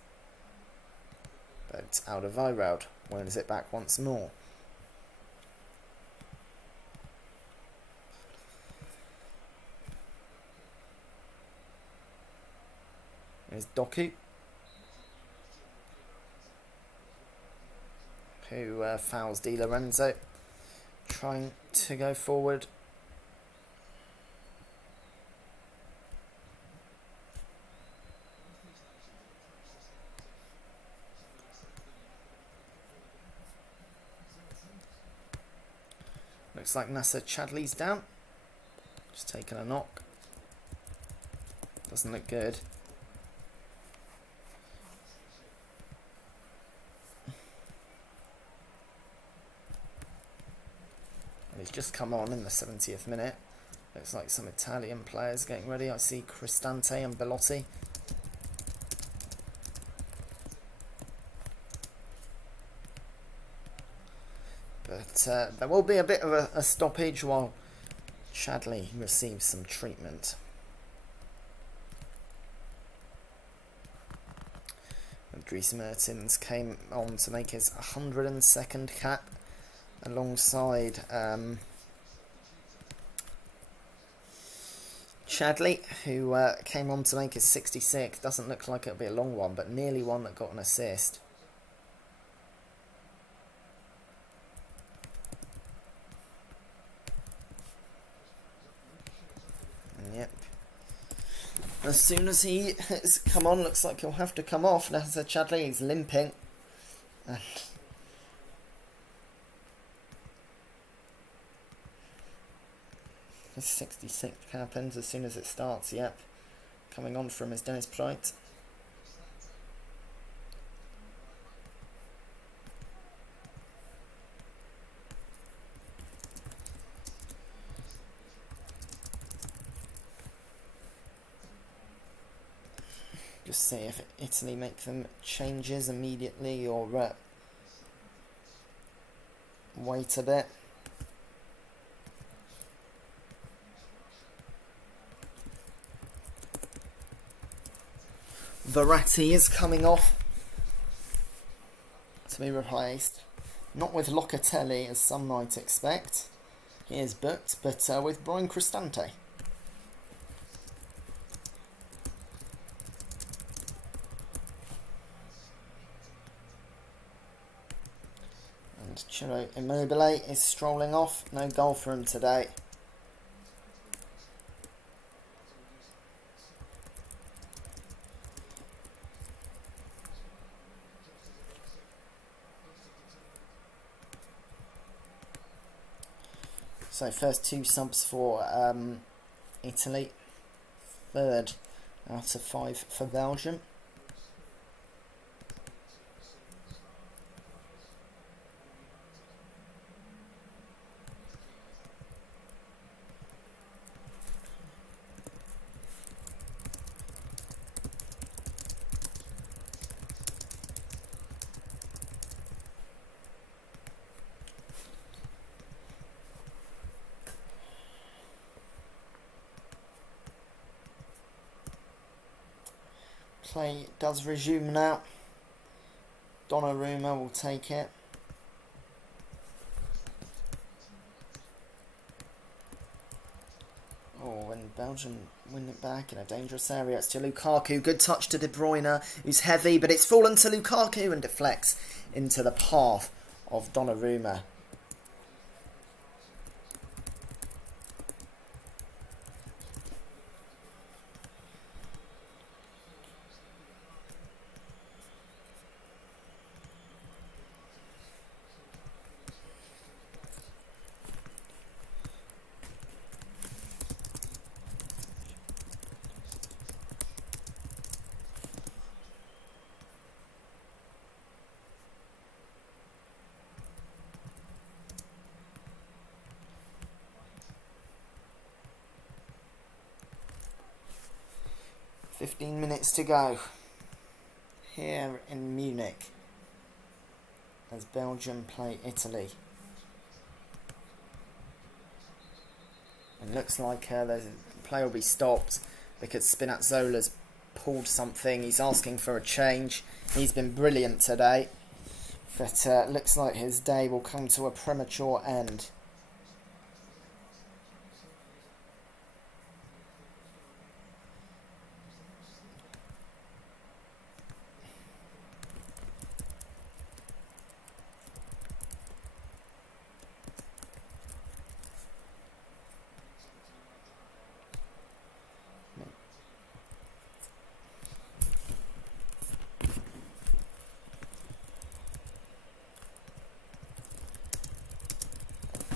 But Alderweireld wins it back once more. There's Doku, who fouls Di Lorenzo, trying to go forward. Looks like Nasser Chadli's down. Just taking a knock. Doesn't look good. He's just come on in the 70th minute. Looks like some Italian players getting ready. I see Cristante and Belotti. But there will be a bit of a stoppage while Chadli receives some treatment. And Dries Mertens came on to make his 102nd cap, alongside Chadli, who came on to make his 66th. Doesn't look like it'll be a long one, but nearly one that got an assist. And yep. As soon as he has come on, looks like he'll have to come off. Now, Chadli is limping. And his 66th cap ends as soon as it starts, yep. Coming on from his Dennis Praet. Just see if Italy make them changes immediately or wait a bit. Verratti is coming off to be replaced. Not with Locatelli as some might expect. He is booked, but with Brian Cristante. And Ciro Immobile is strolling off. No goal for him today. So first 2 subs for Italy. 3rd out of 5 for Belgium. Play does resume now. Donnarumma will take it. Oh, and Belgium win it back in a dangerous area. It's to Lukaku. Good touch to De Bruyne, who's heavy, but it's fallen to Lukaku and deflects into the path of Donnarumma. "15 minutes to go here in Munich as Belgium play Italy." And looks like the play will be stopped because Spinazzola's pulled something. He's asking for a change. He's been brilliant today, but looks like his day will come to a premature end.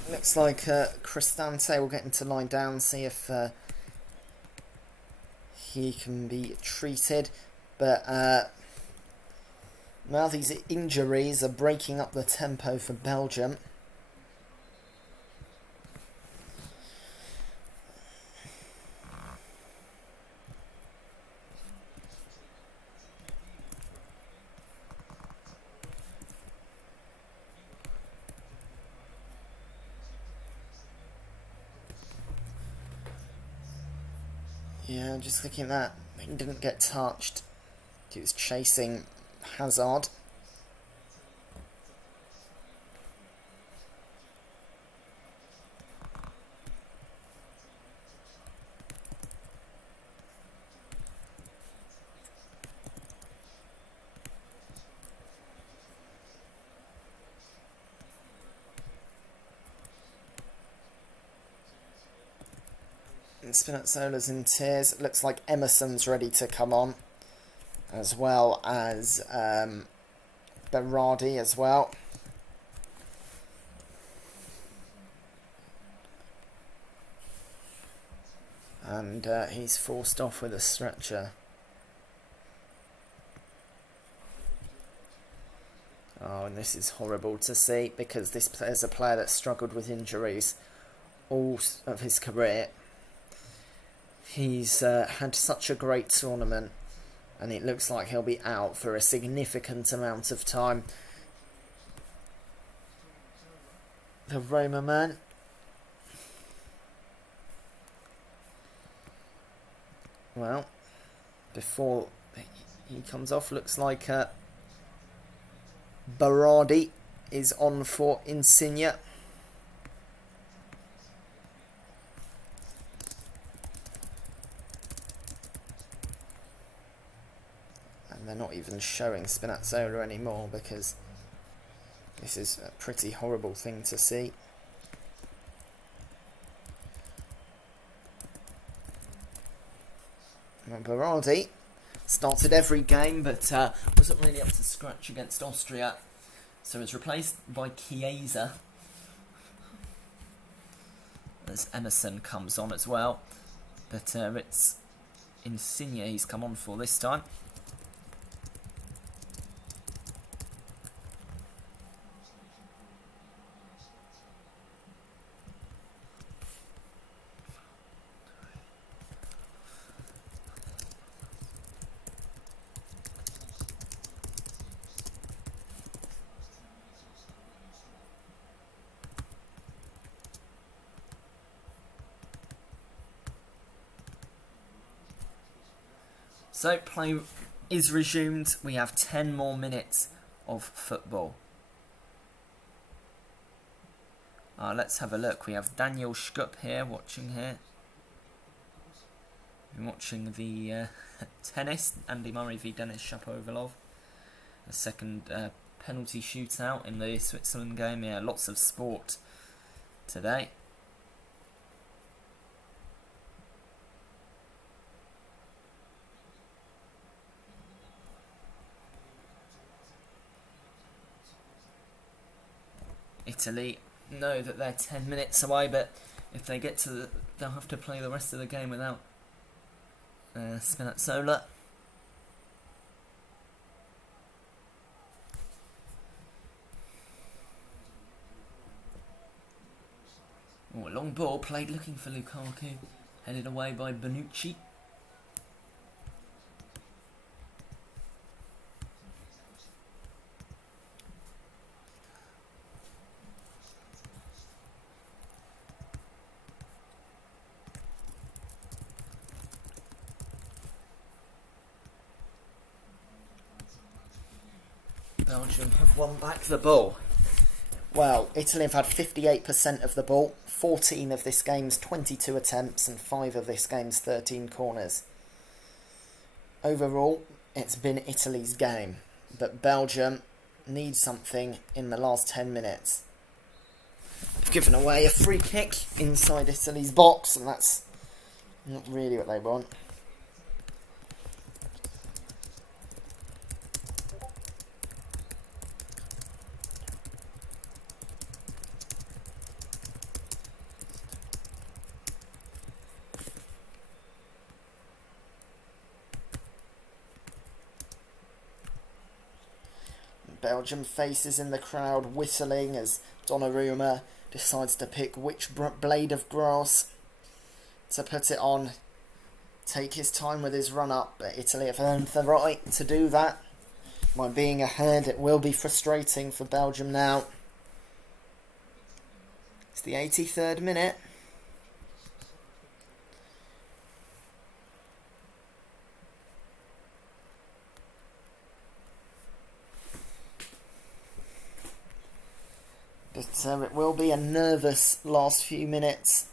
Looks like Cristante will get him to lie down, see if he can be treated. But now these injuries are breaking up the tempo for Belgium. Yeah, just looking at that, he didn't get touched. He was chasing Hazard. And Spinazzola's in tears. It looks like Emerson's ready to come on, as well as Berardi as well. And he's forced off with a stretcher. Oh, and this is horrible to see because this is a player that struggled with injuries all of his career. He's had such a great tournament, and it looks like he'll be out for a significant amount of time. The Roma man. Well, before he comes off, looks like Berardi is on for Insigne. And they're not even showing Spinazzola anymore because this is a pretty horrible thing to see. Well, Berardi started every game but wasn't really up to scratch against Austria. So it's replaced by Chiesa as Emerson comes on as well. But it's Insigne he's come on for this time. So play is resumed. We have 10 more minutes of football. Let's have a look. We have Daniel Schkupp here, watching here. We're watching the tennis, Andy Murray v Denis Shapovalov. A second penalty shootout in the Switzerland game. Yeah, lots of sport today. Italy know that they're 10 minutes away, but if they get to they'll have to play the rest of the game without Spinazzola. Oh, a long ball played looking for Lukaku, headed away by Bonucci. Belgium have won back the ball. Well, Italy have had 58% of the ball, 14 of this game's 22 attempts and 5 of this game's 13 corners. Overall, it's been Italy's game, but Belgium need something in the last 10 minutes. They've given away a free kick inside Italy's box, and that's not really what they want. Belgium faces in the crowd whistling as Donnarumma decides to pick which blade of grass to put it on. Take his time with his run up, but Italy have earned the right to do that. By being ahead, it will be frustrating for Belgium now. It's the 83rd minute. But it will be a nervous last few minutes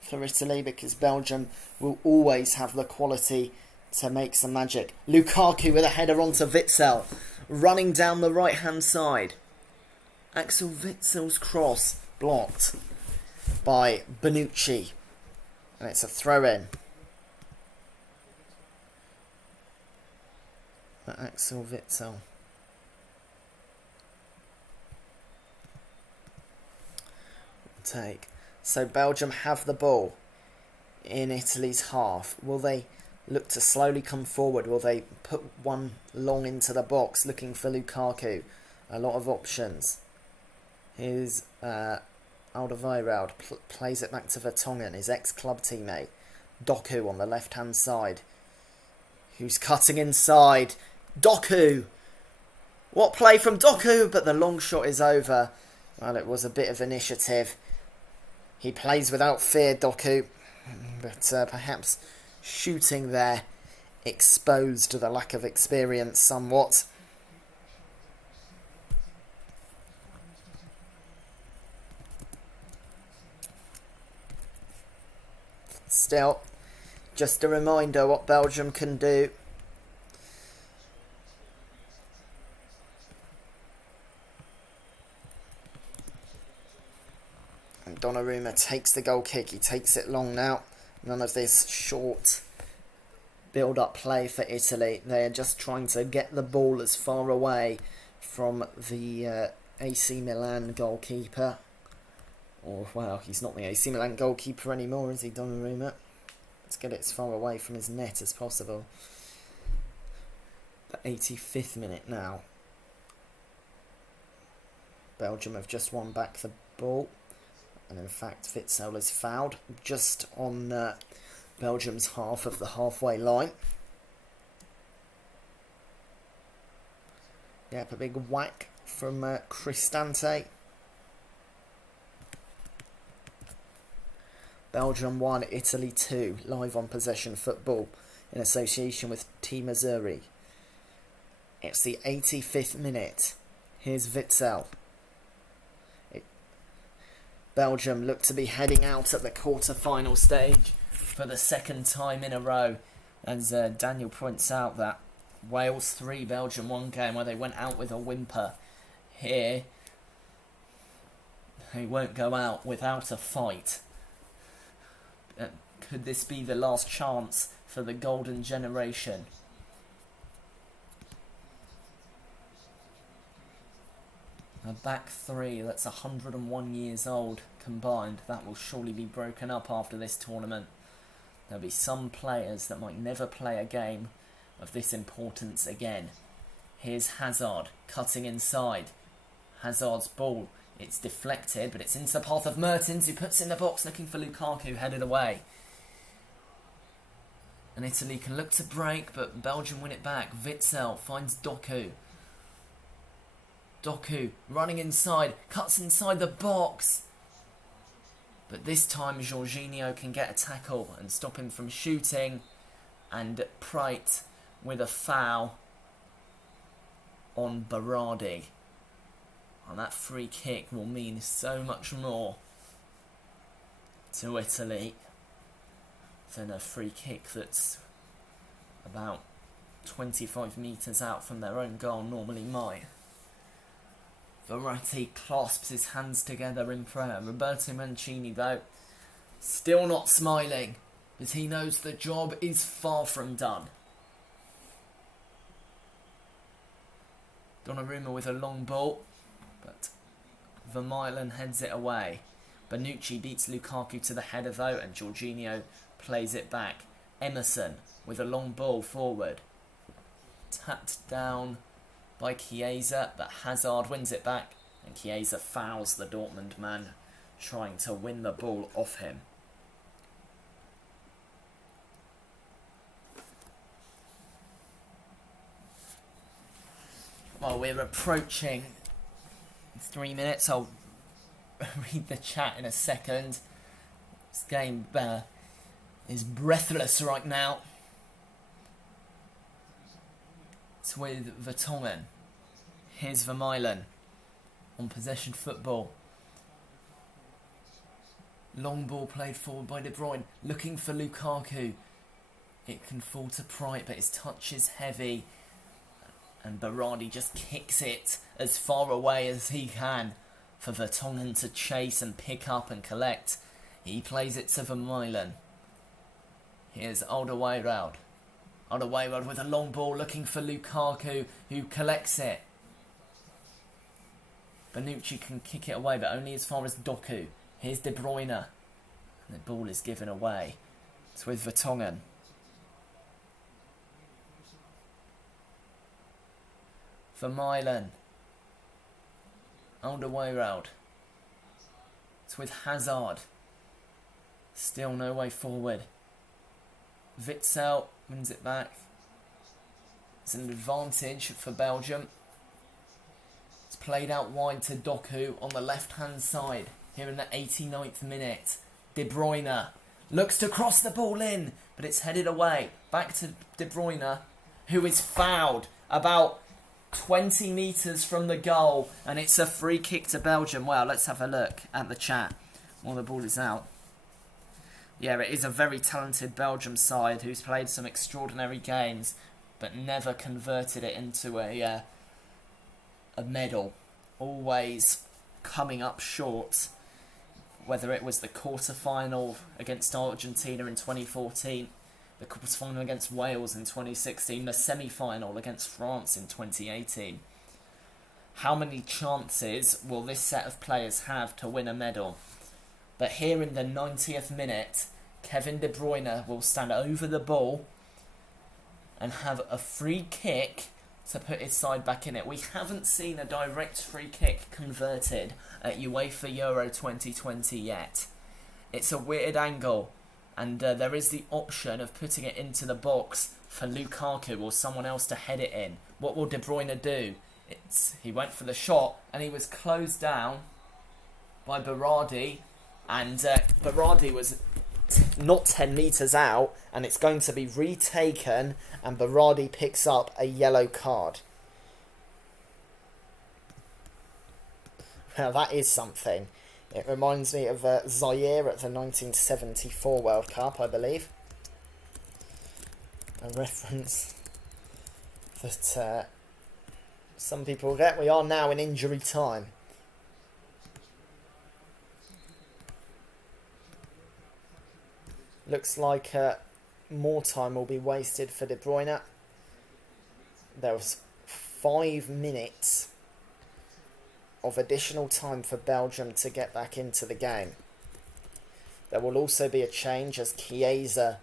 for Italy because Belgium will always have the quality to make some magic. Lukaku with a header onto Witsel, running down the right hand side. Axel Witsel's cross blocked by Bonucci, and it's a throw in. For Axel Witsel. Take. So Belgium have the ball in Italy's half. Will they look to slowly come forward? Will they put one long into the box looking for Lukaku? A lot of options. Here's Alderweireld plays it back to Vertonghen, his ex-club teammate. Doku on the left-hand side, who's cutting inside. Doku! What play from Doku, but the long shot is over. Well, it was a bit of initiative. He plays without fear, Doku, but perhaps shooting there exposed the lack of experience somewhat. Still, just a reminder what Belgium can do. And Donnarumma takes the goal kick. He takes it long now. None of this short build-up play for Italy. They are just trying to get the ball as far away from the AC Milan goalkeeper. Or, well, he's not the AC Milan goalkeeper anymore, is he, Donnarumma? Let's get it as far away from his net as possible. The 85th minute now. Belgium have just won back the ball. And in fact, Witsel is fouled just on Belgium's half of the halfway line. Yep, a big whack from Cristante. Belgium 1, Italy 2, live on Possession Football in association with Team Azzurri. It's the 85th minute. Here's Witsel. Belgium look to be heading out at the quarter-final stage for the second time in a row. As Daniel points out, that Wales 3, Belgium 1 game where they went out with a whimper. Here, they won't go out without a fight. Could this be the last chance for the golden generation? A back three that's 101 years old combined, that will surely be broken up after this tournament. There'll be some players that might never play a game of this importance again. Here's Hazard cutting inside. Hazard's ball, it's deflected, but it's into the path of Mertens, who puts in the box looking for Lukaku, headed away. And Italy can look to break, but Belgium win it back. Witsel finds Doku. Doku running inside, cuts inside the box. But this time Jorginho can get a tackle and stop him from shooting. And Preit with a foul on Berardi. And that free kick will mean so much more to Italy than a free kick that's about 25 metres out from their own goal normally might. Verratti clasps his hands together in prayer. Roberto Mancini, though, still not smiling, but he knows the job is far from done. Donnarumma with a long ball, but Vermaelen heads it away. Bonucci beats Lukaku to the header though, and Jorginho plays it back. Emerson with a long ball forward. Tapped down by Chiesa, but Hazard wins it back, and Chiesa fouls the Dortmund man, trying to win the ball off him. Well, we're approaching 3 minutes. I'll read the chat in a second. This game is breathless right now. It's with Vertonghen. Here's Vermaelen on Possession Football. Long ball played forward by De Bruyne, looking for Lukaku. It can fall to Preit, but his touch is heavy. And Berardi just kicks it as far away as he can for Vertonghen to chase and pick up and collect. He plays it to Vermaelen. Here's Alderweireld. Alderweireld with a long ball looking for Lukaku, who collects it. Bonucci can kick it away, but only as far as Doku. Here's De Bruyne. And the ball is given away. It's with Vertonghen. Vermaelen. Alderweireld. It's with Hazard. Still no way forward. Witsel wins it back. It's an advantage for Belgium. It's played out wide to Doku on the left-hand side here in the 89th minute. De Bruyne looks to cross the ball in, but it's headed away. Back to De Bruyne, who is fouled about 20 metres from the goal, and it's a free kick to Belgium. Well, let's have a look at the chat while the ball is out. Yeah, it is a very talented Belgium side who's played some extraordinary games, but never converted it into a medal. Always coming up short, whether it was the quarter-final against Argentina in 2014, the quarter-final against Wales in 2016, the semi-final against France in 2018. How many chances will this set of players have to win a medal? But here in the 90th minute, Kevin De Bruyne will stand over the ball and have a free kick to put his side back in it. We haven't seen a direct free kick converted at UEFA Euro 2020 yet. It's a weird angle, and there is the option of putting it into the box for Lukaku or someone else to head it in. What will De Bruyne do? He went for the shot, and he was closed down by Berardi, and Berardi was not 10 metres out, and it's going to be retaken, and Berardi picks up a yellow card. Now that is something. It reminds me of Zaire at the 1974 World Cup, I believe. A reference that some people get. We are now in injury time. Looks like more time will be wasted for De Bruyne. There was 5 minutes of additional time for Belgium to get back into the game. There will also be a change as Chiesa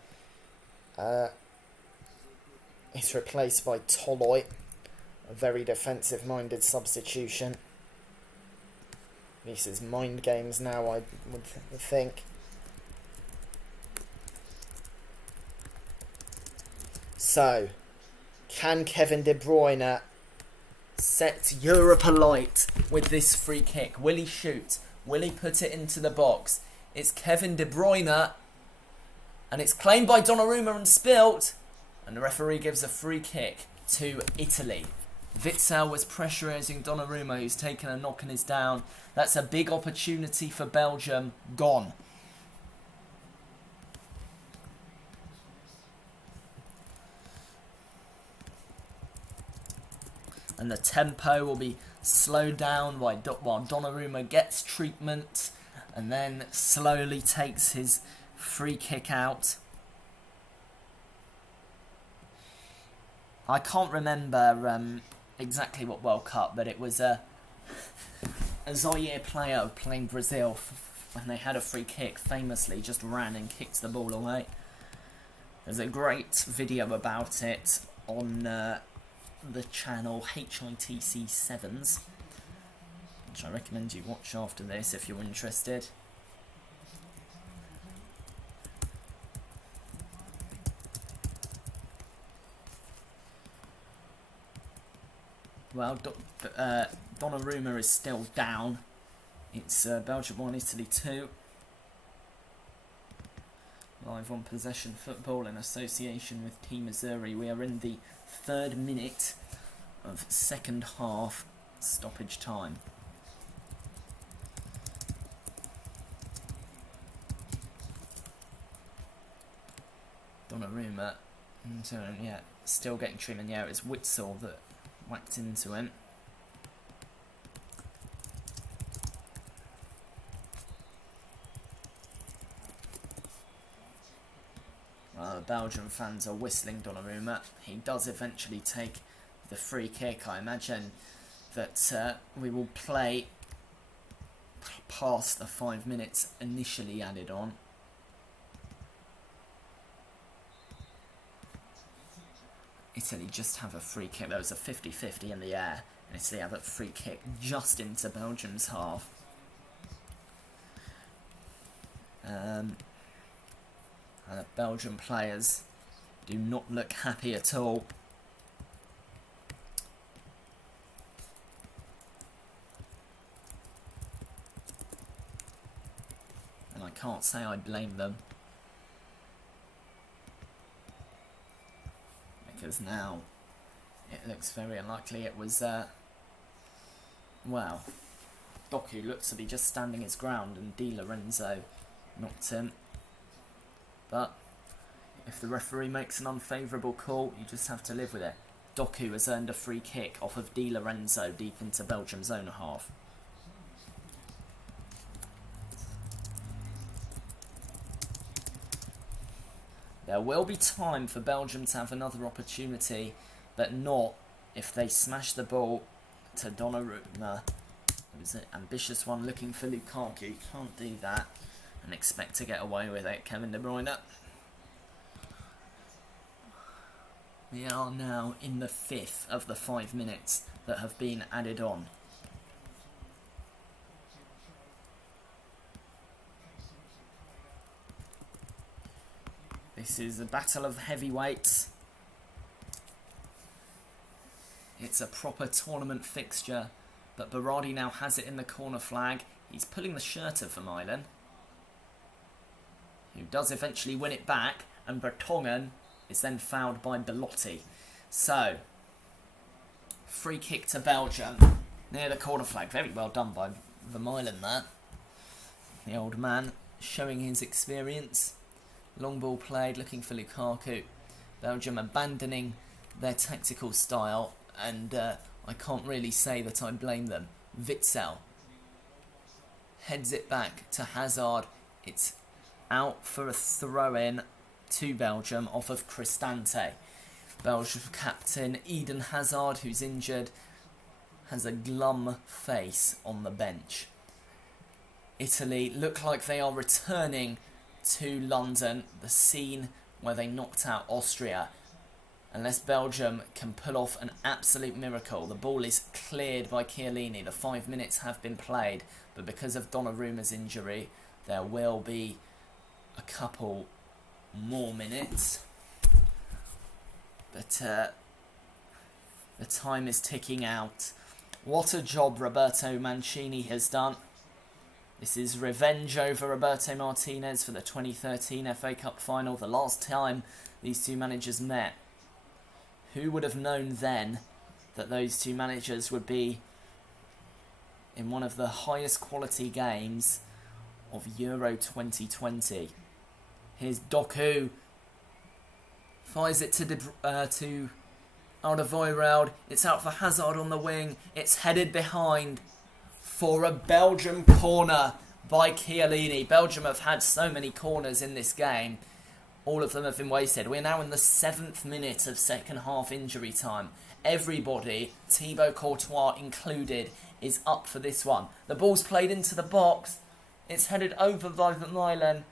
is replaced by Toloi, a very defensive-minded substitution. This is mind games now, I would think. So, can Kevin De Bruyne set Europe alight with this free kick? Will he shoot? Will he put it into the box? It's Kevin De Bruyne, and it's claimed by Donnarumma and spilt, and the referee gives a free kick to Italy. Witsel was pressurising Donnarumma, who's taken a knock and is down. That's a big opportunity for Belgium. Gone. And the tempo will be slowed down while Donnarumma gets treatment and then slowly takes his free kick out. I can't remember exactly what World Cup, but it was a Zaire player playing Brazil when they had a free kick, famously just ran and kicked the ball away. There's a great video about it on the channel HITC7s, which I recommend you watch after this if you're interested. Well, Donnarumma is still down. It's Belgium 1, Italy 2. Live on Possession Football in association with Team Missouri. We are in the 3rd minute of second half stoppage time. Donnarumma, yeah, still getting treatment. Yeah, it's Witsel that whacked into him. Belgian fans are whistling Donnarumma. He does eventually take the free kick. I imagine that we will play past the 5 minutes initially added on. Italy just have a free kick. There was a 50-50 in the air, and Italy have a free kick just into Belgium's half. And the Belgian players do not look happy at all. can't say I blame them. Because now it looks very unlikely it was, well, Doku looks to be just standing his ground and Di Lorenzo knocked him. But if the referee makes an unfavourable call, you just have to live with it. Doku has earned a free kick off of Di Lorenzo deep into Belgium's own half. There will be time for Belgium to have another opportunity, but not if they smash the ball to Donnarumma. It was an ambitious one looking for Lukaku. Can't do that and expect to get away with it. Kevin De Bruyne. We are now in the 5th of the 5 minutes that have been added on. This is a battle of heavyweights. It's a proper tournament fixture, but Berardi now has it in the corner flag. He's pulling the shirt of Vermaelen, who does eventually win it back, and Vertonghen is then fouled by Belotti. So, free kick to Belgium near the corner flag. Very well done by Vermaelen there. The old man showing his experience. Long ball played, looking for Lukaku. Belgium abandoning their tactical style, and I can't really say that I blame them. Witsel heads it back to Hazard. It's out for a throw-in to Belgium off of Cristante. Belgium captain Eden Hazard, who's injured, has a glum face on the bench. Italy look like they are returning to London, the scene where they knocked out Austria. Unless Belgium can pull off an absolute miracle. The ball is cleared by Chiellini. The 5 minutes have been played, but because of Donnarumma's injury, there will be a couple more minutes. But the time is ticking out. What a job Roberto Mancini has done. This is revenge over Roberto Martinez for the 2013 FA Cup final, the last time these two managers met. Who would have known then that those two managers would be in one of the highest quality games of Euro 2020? Here's Doku. Fires it to Alderweireld. It's out for Hazard on the wing. It's headed behind for a Belgium corner by Chiellini. Belgium have had so many corners in this game. All of them have been wasted. We're now in the 7th minute of second half injury time. Everybody, Thibaut Courtois included, is up for this one. The ball's played into the box. It's headed over by Vermaelen.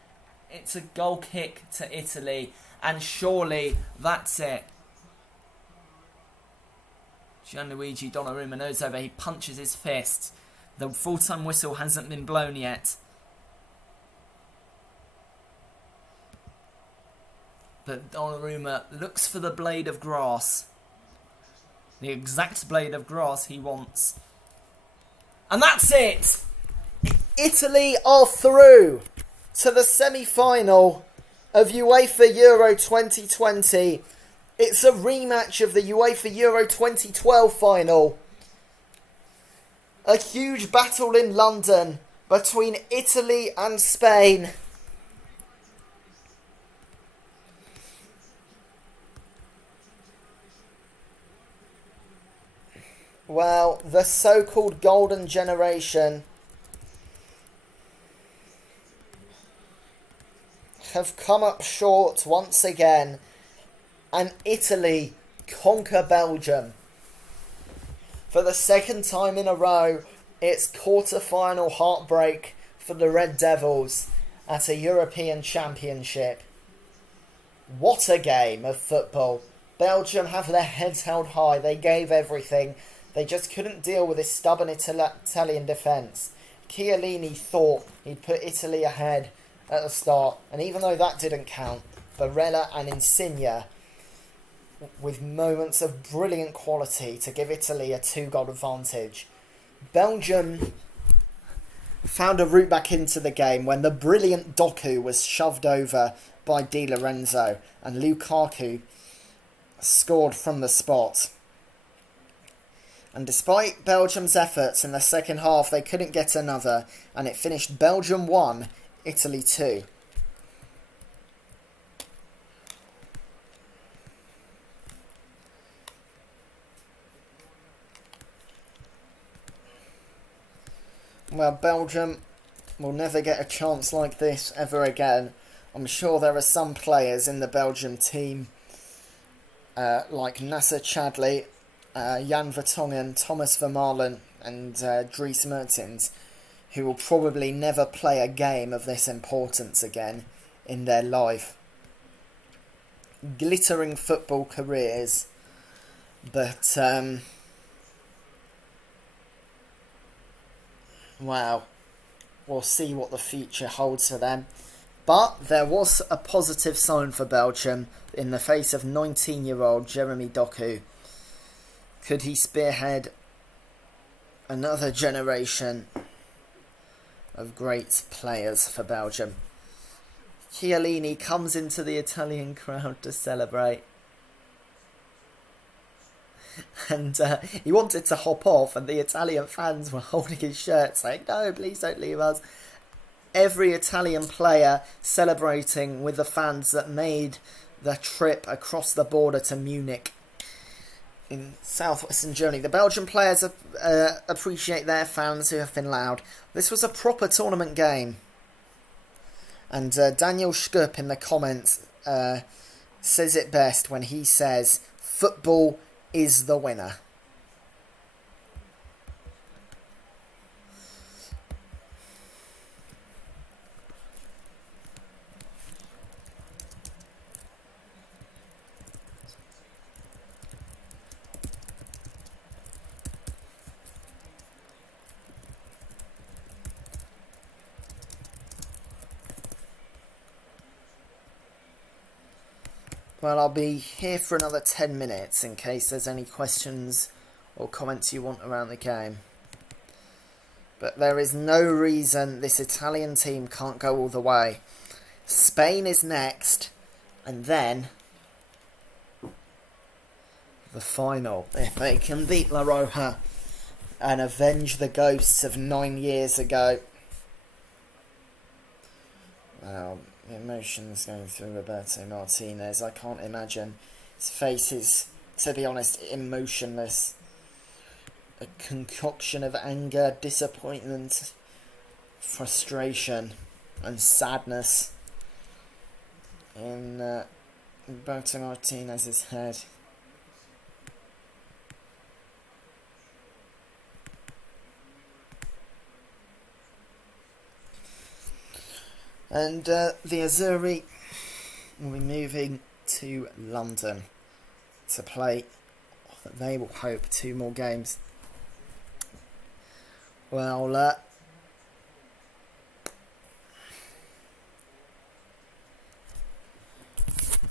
It's a goal kick to Italy. And surely that's it. Gianluigi Donnarumma knows over. He punches his fist. The full-time whistle hasn't been blown yet. But Donnarumma looks for the blade of grass. The exact blade of grass he wants. And that's it! Italy are through to the semi-final of UEFA Euro 2020. It's a rematch of the UEFA Euro 2012 final. A huge battle in London between Italy and Spain. Well, the so-called golden generation have come up short once again, and Italy conquer Belgium. For the second time in a row, it's quarter-final heartbreak for the Red Devils at a European Championship. What a game of football. Belgium have their heads held high. They gave everything. They just couldn't deal with this stubborn Italian defence. Chiellini thought he'd put Italy ahead at the start, and even though that didn't count, Barella and Insigne with moments of brilliant quality to give Italy a 2-goal advantage. Belgium found a route back into the game when the brilliant Doku was shoved over by Di Lorenzo and Lukaku scored from the spot. And despite Belgium's efforts in the second half, they couldn't get another, and it finished Belgium 1, Italy 2. Well, Belgium will never get a chance like this ever again. I'm sure there are some players in the Belgium team, like Nasser Chadli, Jan Vertonghen, Thomas Vermaelen and Dries Mertens, who will probably never play a game of this importance again in their life. Glittering football careers, but wow, we'll see what the future holds for them. But there was a positive sign for Belgium in the face of 19-year-old Jeremy Doku. Could he spearhead another generation of great players for Belgium? Chiellini comes into the Italian crowd to celebrate. And he wanted to hop off, and the Italian fans were holding his shirt saying, "No, please don't leave us." Every Italian player celebrating with the fans that made the trip across the border to Munich in southwestern Germany. The Belgian players appreciate their fans who have been loud. This was a proper tournament game. And Daniel Schkupp in the comments says it best when he says, "Football is the winner." Well, I'll be here for another 10 minutes in case there's any questions or comments you want around the game. But there is no reason this Italian team can't go all the way. Spain is next, and then the final. If they can beat La Roja and avenge the ghosts of 9 years ago. Wow. The emotions going through Roberto Martinez. I can't imagine. His face is, to be honest, emotionless. A concoction of anger, disappointment, frustration and sadness in Roberto Martinez's head. And the Azzurri will be moving to London to play, they will hope, 2 more games. Well,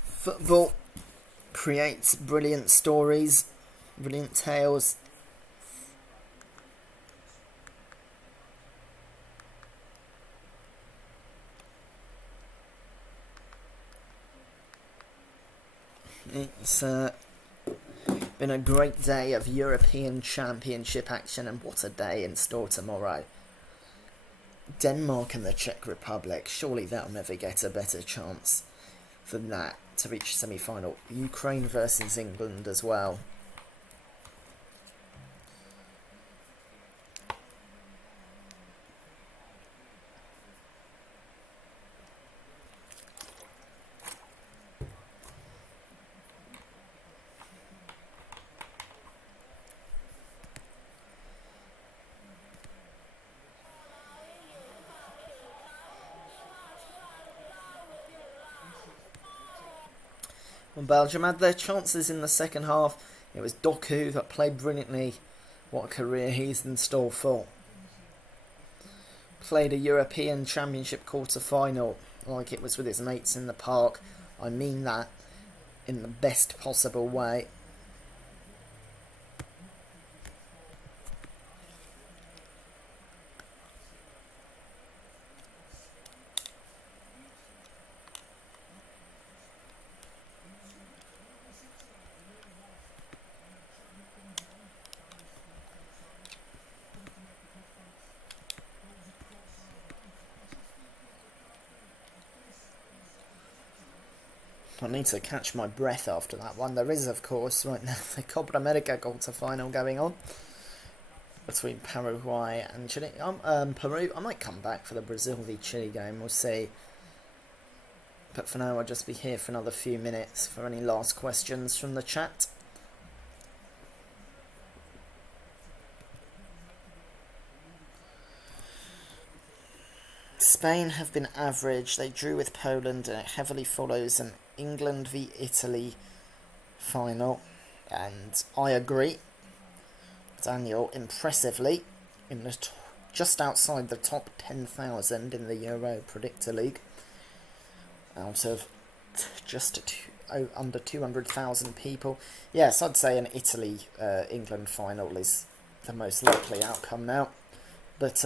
football creates brilliant stories, brilliant tales. It's been a great day of European Championship action, and what a day in store tomorrow. Denmark and the Czech Republic, surely they'll never get a better chance than that to reach semi-final. Ukraine versus England as well. Well, Belgium had their chances in the second half. It was Doku that played brilliantly. What a career he's in store for. Played a European Championship quarter-final like it was with his mates in the park. I mean that in the best possible way. I need to catch my breath after that one. There is, of course, right now the Copa America quarter-final going on between Paraguay and Chile. Peru. I might come back for the Brazil v Chile game. We'll see. But for now, I'll just be here for another few minutes for any last questions from the chat. Spain have been average. They drew with Poland, and it heavily follows an England v Italy final. And I agree. Daniel, impressively, in the just outside the top 10,000 in the Euro Predictor League, out of just under 200,000 people. Yes, I'd say an Italy-England final is the most likely outcome now. But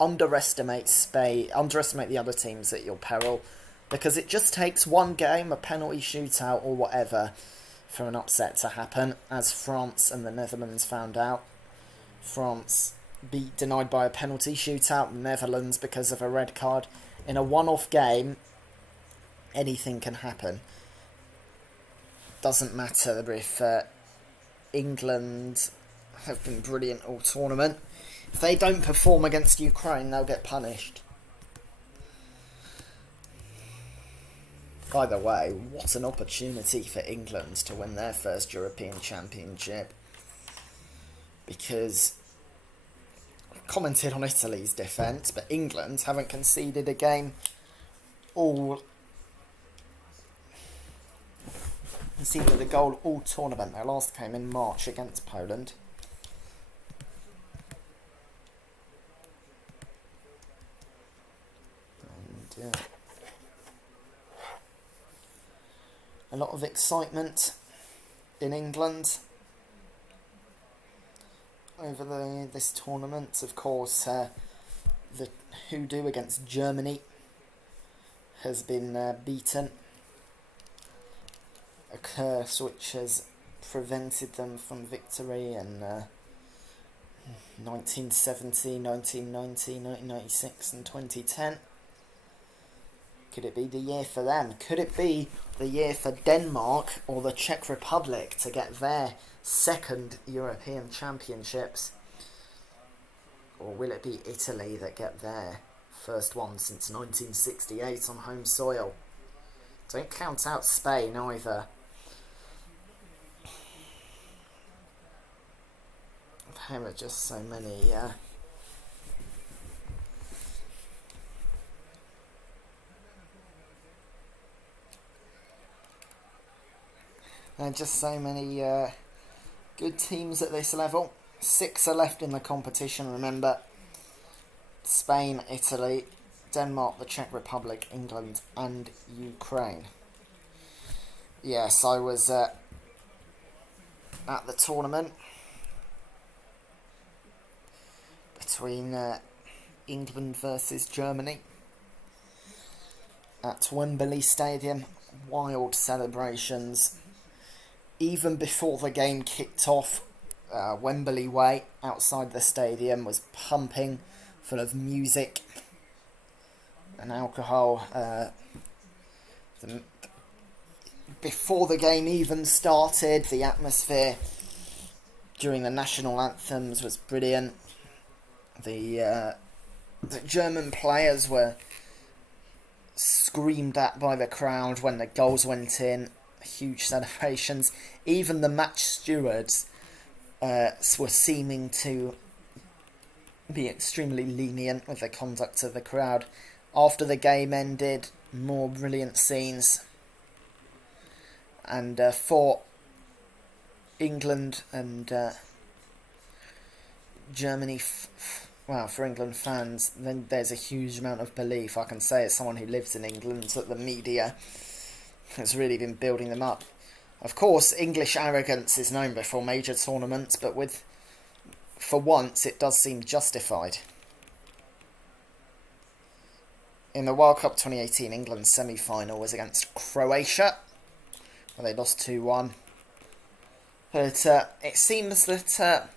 underestimate Spain, underestimate the other teams at your peril, because it just takes one game, a penalty shootout or whatever, for an upset to happen, as France and the Netherlands found out. France beat denied by a penalty shootout, Netherlands because of a red card. In a one-off game, anything can happen. Doesn't matter if England have been brilliant all tournament. If they don't perform against Ukraine, they'll get punished. By the way, what an opportunity for England to win their first European Championship. Because I've commented on Italy's defence, but England haven't conceded a game conceded a goal all tournament. Their last came in March against Poland. And, a lot of excitement in England over this tournament. Of course, the hoodoo against Germany has been beaten. A curse which has prevented them from victory in 1970, 1990, 1996 and 2010. Could it be the year for them? Could it be the year for Denmark or the Czech Republic to get their second European Championships? Or will it be Italy that get their first one since 1968 on home soil? Don't count out Spain either. There are just so many there are just so many good teams at this level. 6 are left in the competition, remember. Spain, Italy, Denmark, the Czech Republic, England and Ukraine. Yes, I was at the tournament between England versus Germany at Wembley Stadium. Wild celebrations. Even before the game kicked off, Wembley Way outside the stadium was pumping, full of music and alcohol. Before the game even started, the atmosphere during the national anthems was brilliant. The German players were screamed at by the crowd when the goals went in. Huge celebrations. Even the match stewards were seeming to be extremely lenient with the conduct of the crowd. After the game ended, more brilliant scenes. And for England and Germany, for England fans, then there's a huge amount of belief. I can say as someone who lives in England that the media has really been building them up. Of course, English arrogance is known before major tournaments, but for once it does seem justified. In the World Cup 2018, England's semi-final was against Croatia, where they lost 2-1. But it seems that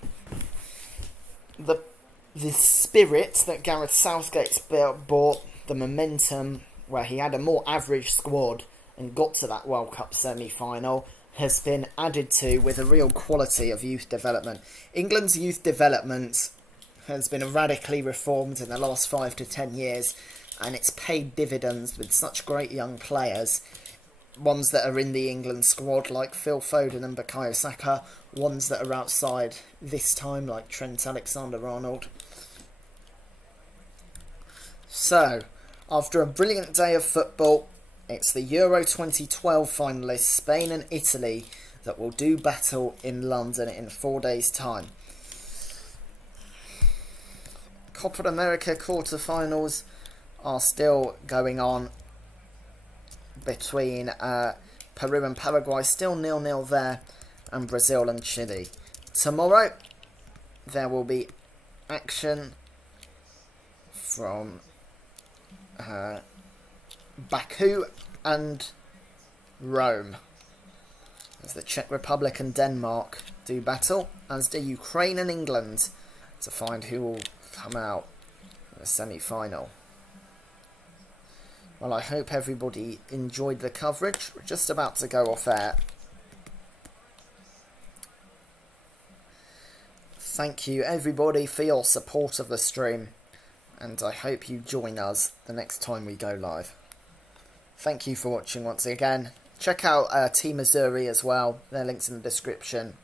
the spirit that Gareth Southgate's brought, the momentum, where he had a more average squad and got to that World Cup semi-final has been added to with a real quality of youth development. England's youth development has been radically reformed in the last 5 to 10 years, and it's paid dividends with such great young players. Ones that are in the England squad like Phil Foden and Bukayo Saka, ones that are outside this time like Trent Alexander-Arnold. So, after a brilliant day of football, it's the Euro 2012 finalists Spain and Italy that will do battle in London in 4 days' time. Copa America quarterfinals are still going on between Peru and Paraguay, still 0-0 there, and Brazil and Chile. Tomorrow there will be action from Baku and Rome, as the Czech Republic and Denmark do battle, as do Ukraine and England, to find who will come out in the semi-final. Well, I hope everybody enjoyed the coverage. We're just about to go off air. Thank you everybody for your support of the stream, and I hope you join us the next time we go live. Thank you for watching once again. Check out Team Missouri as well. Their links in the description.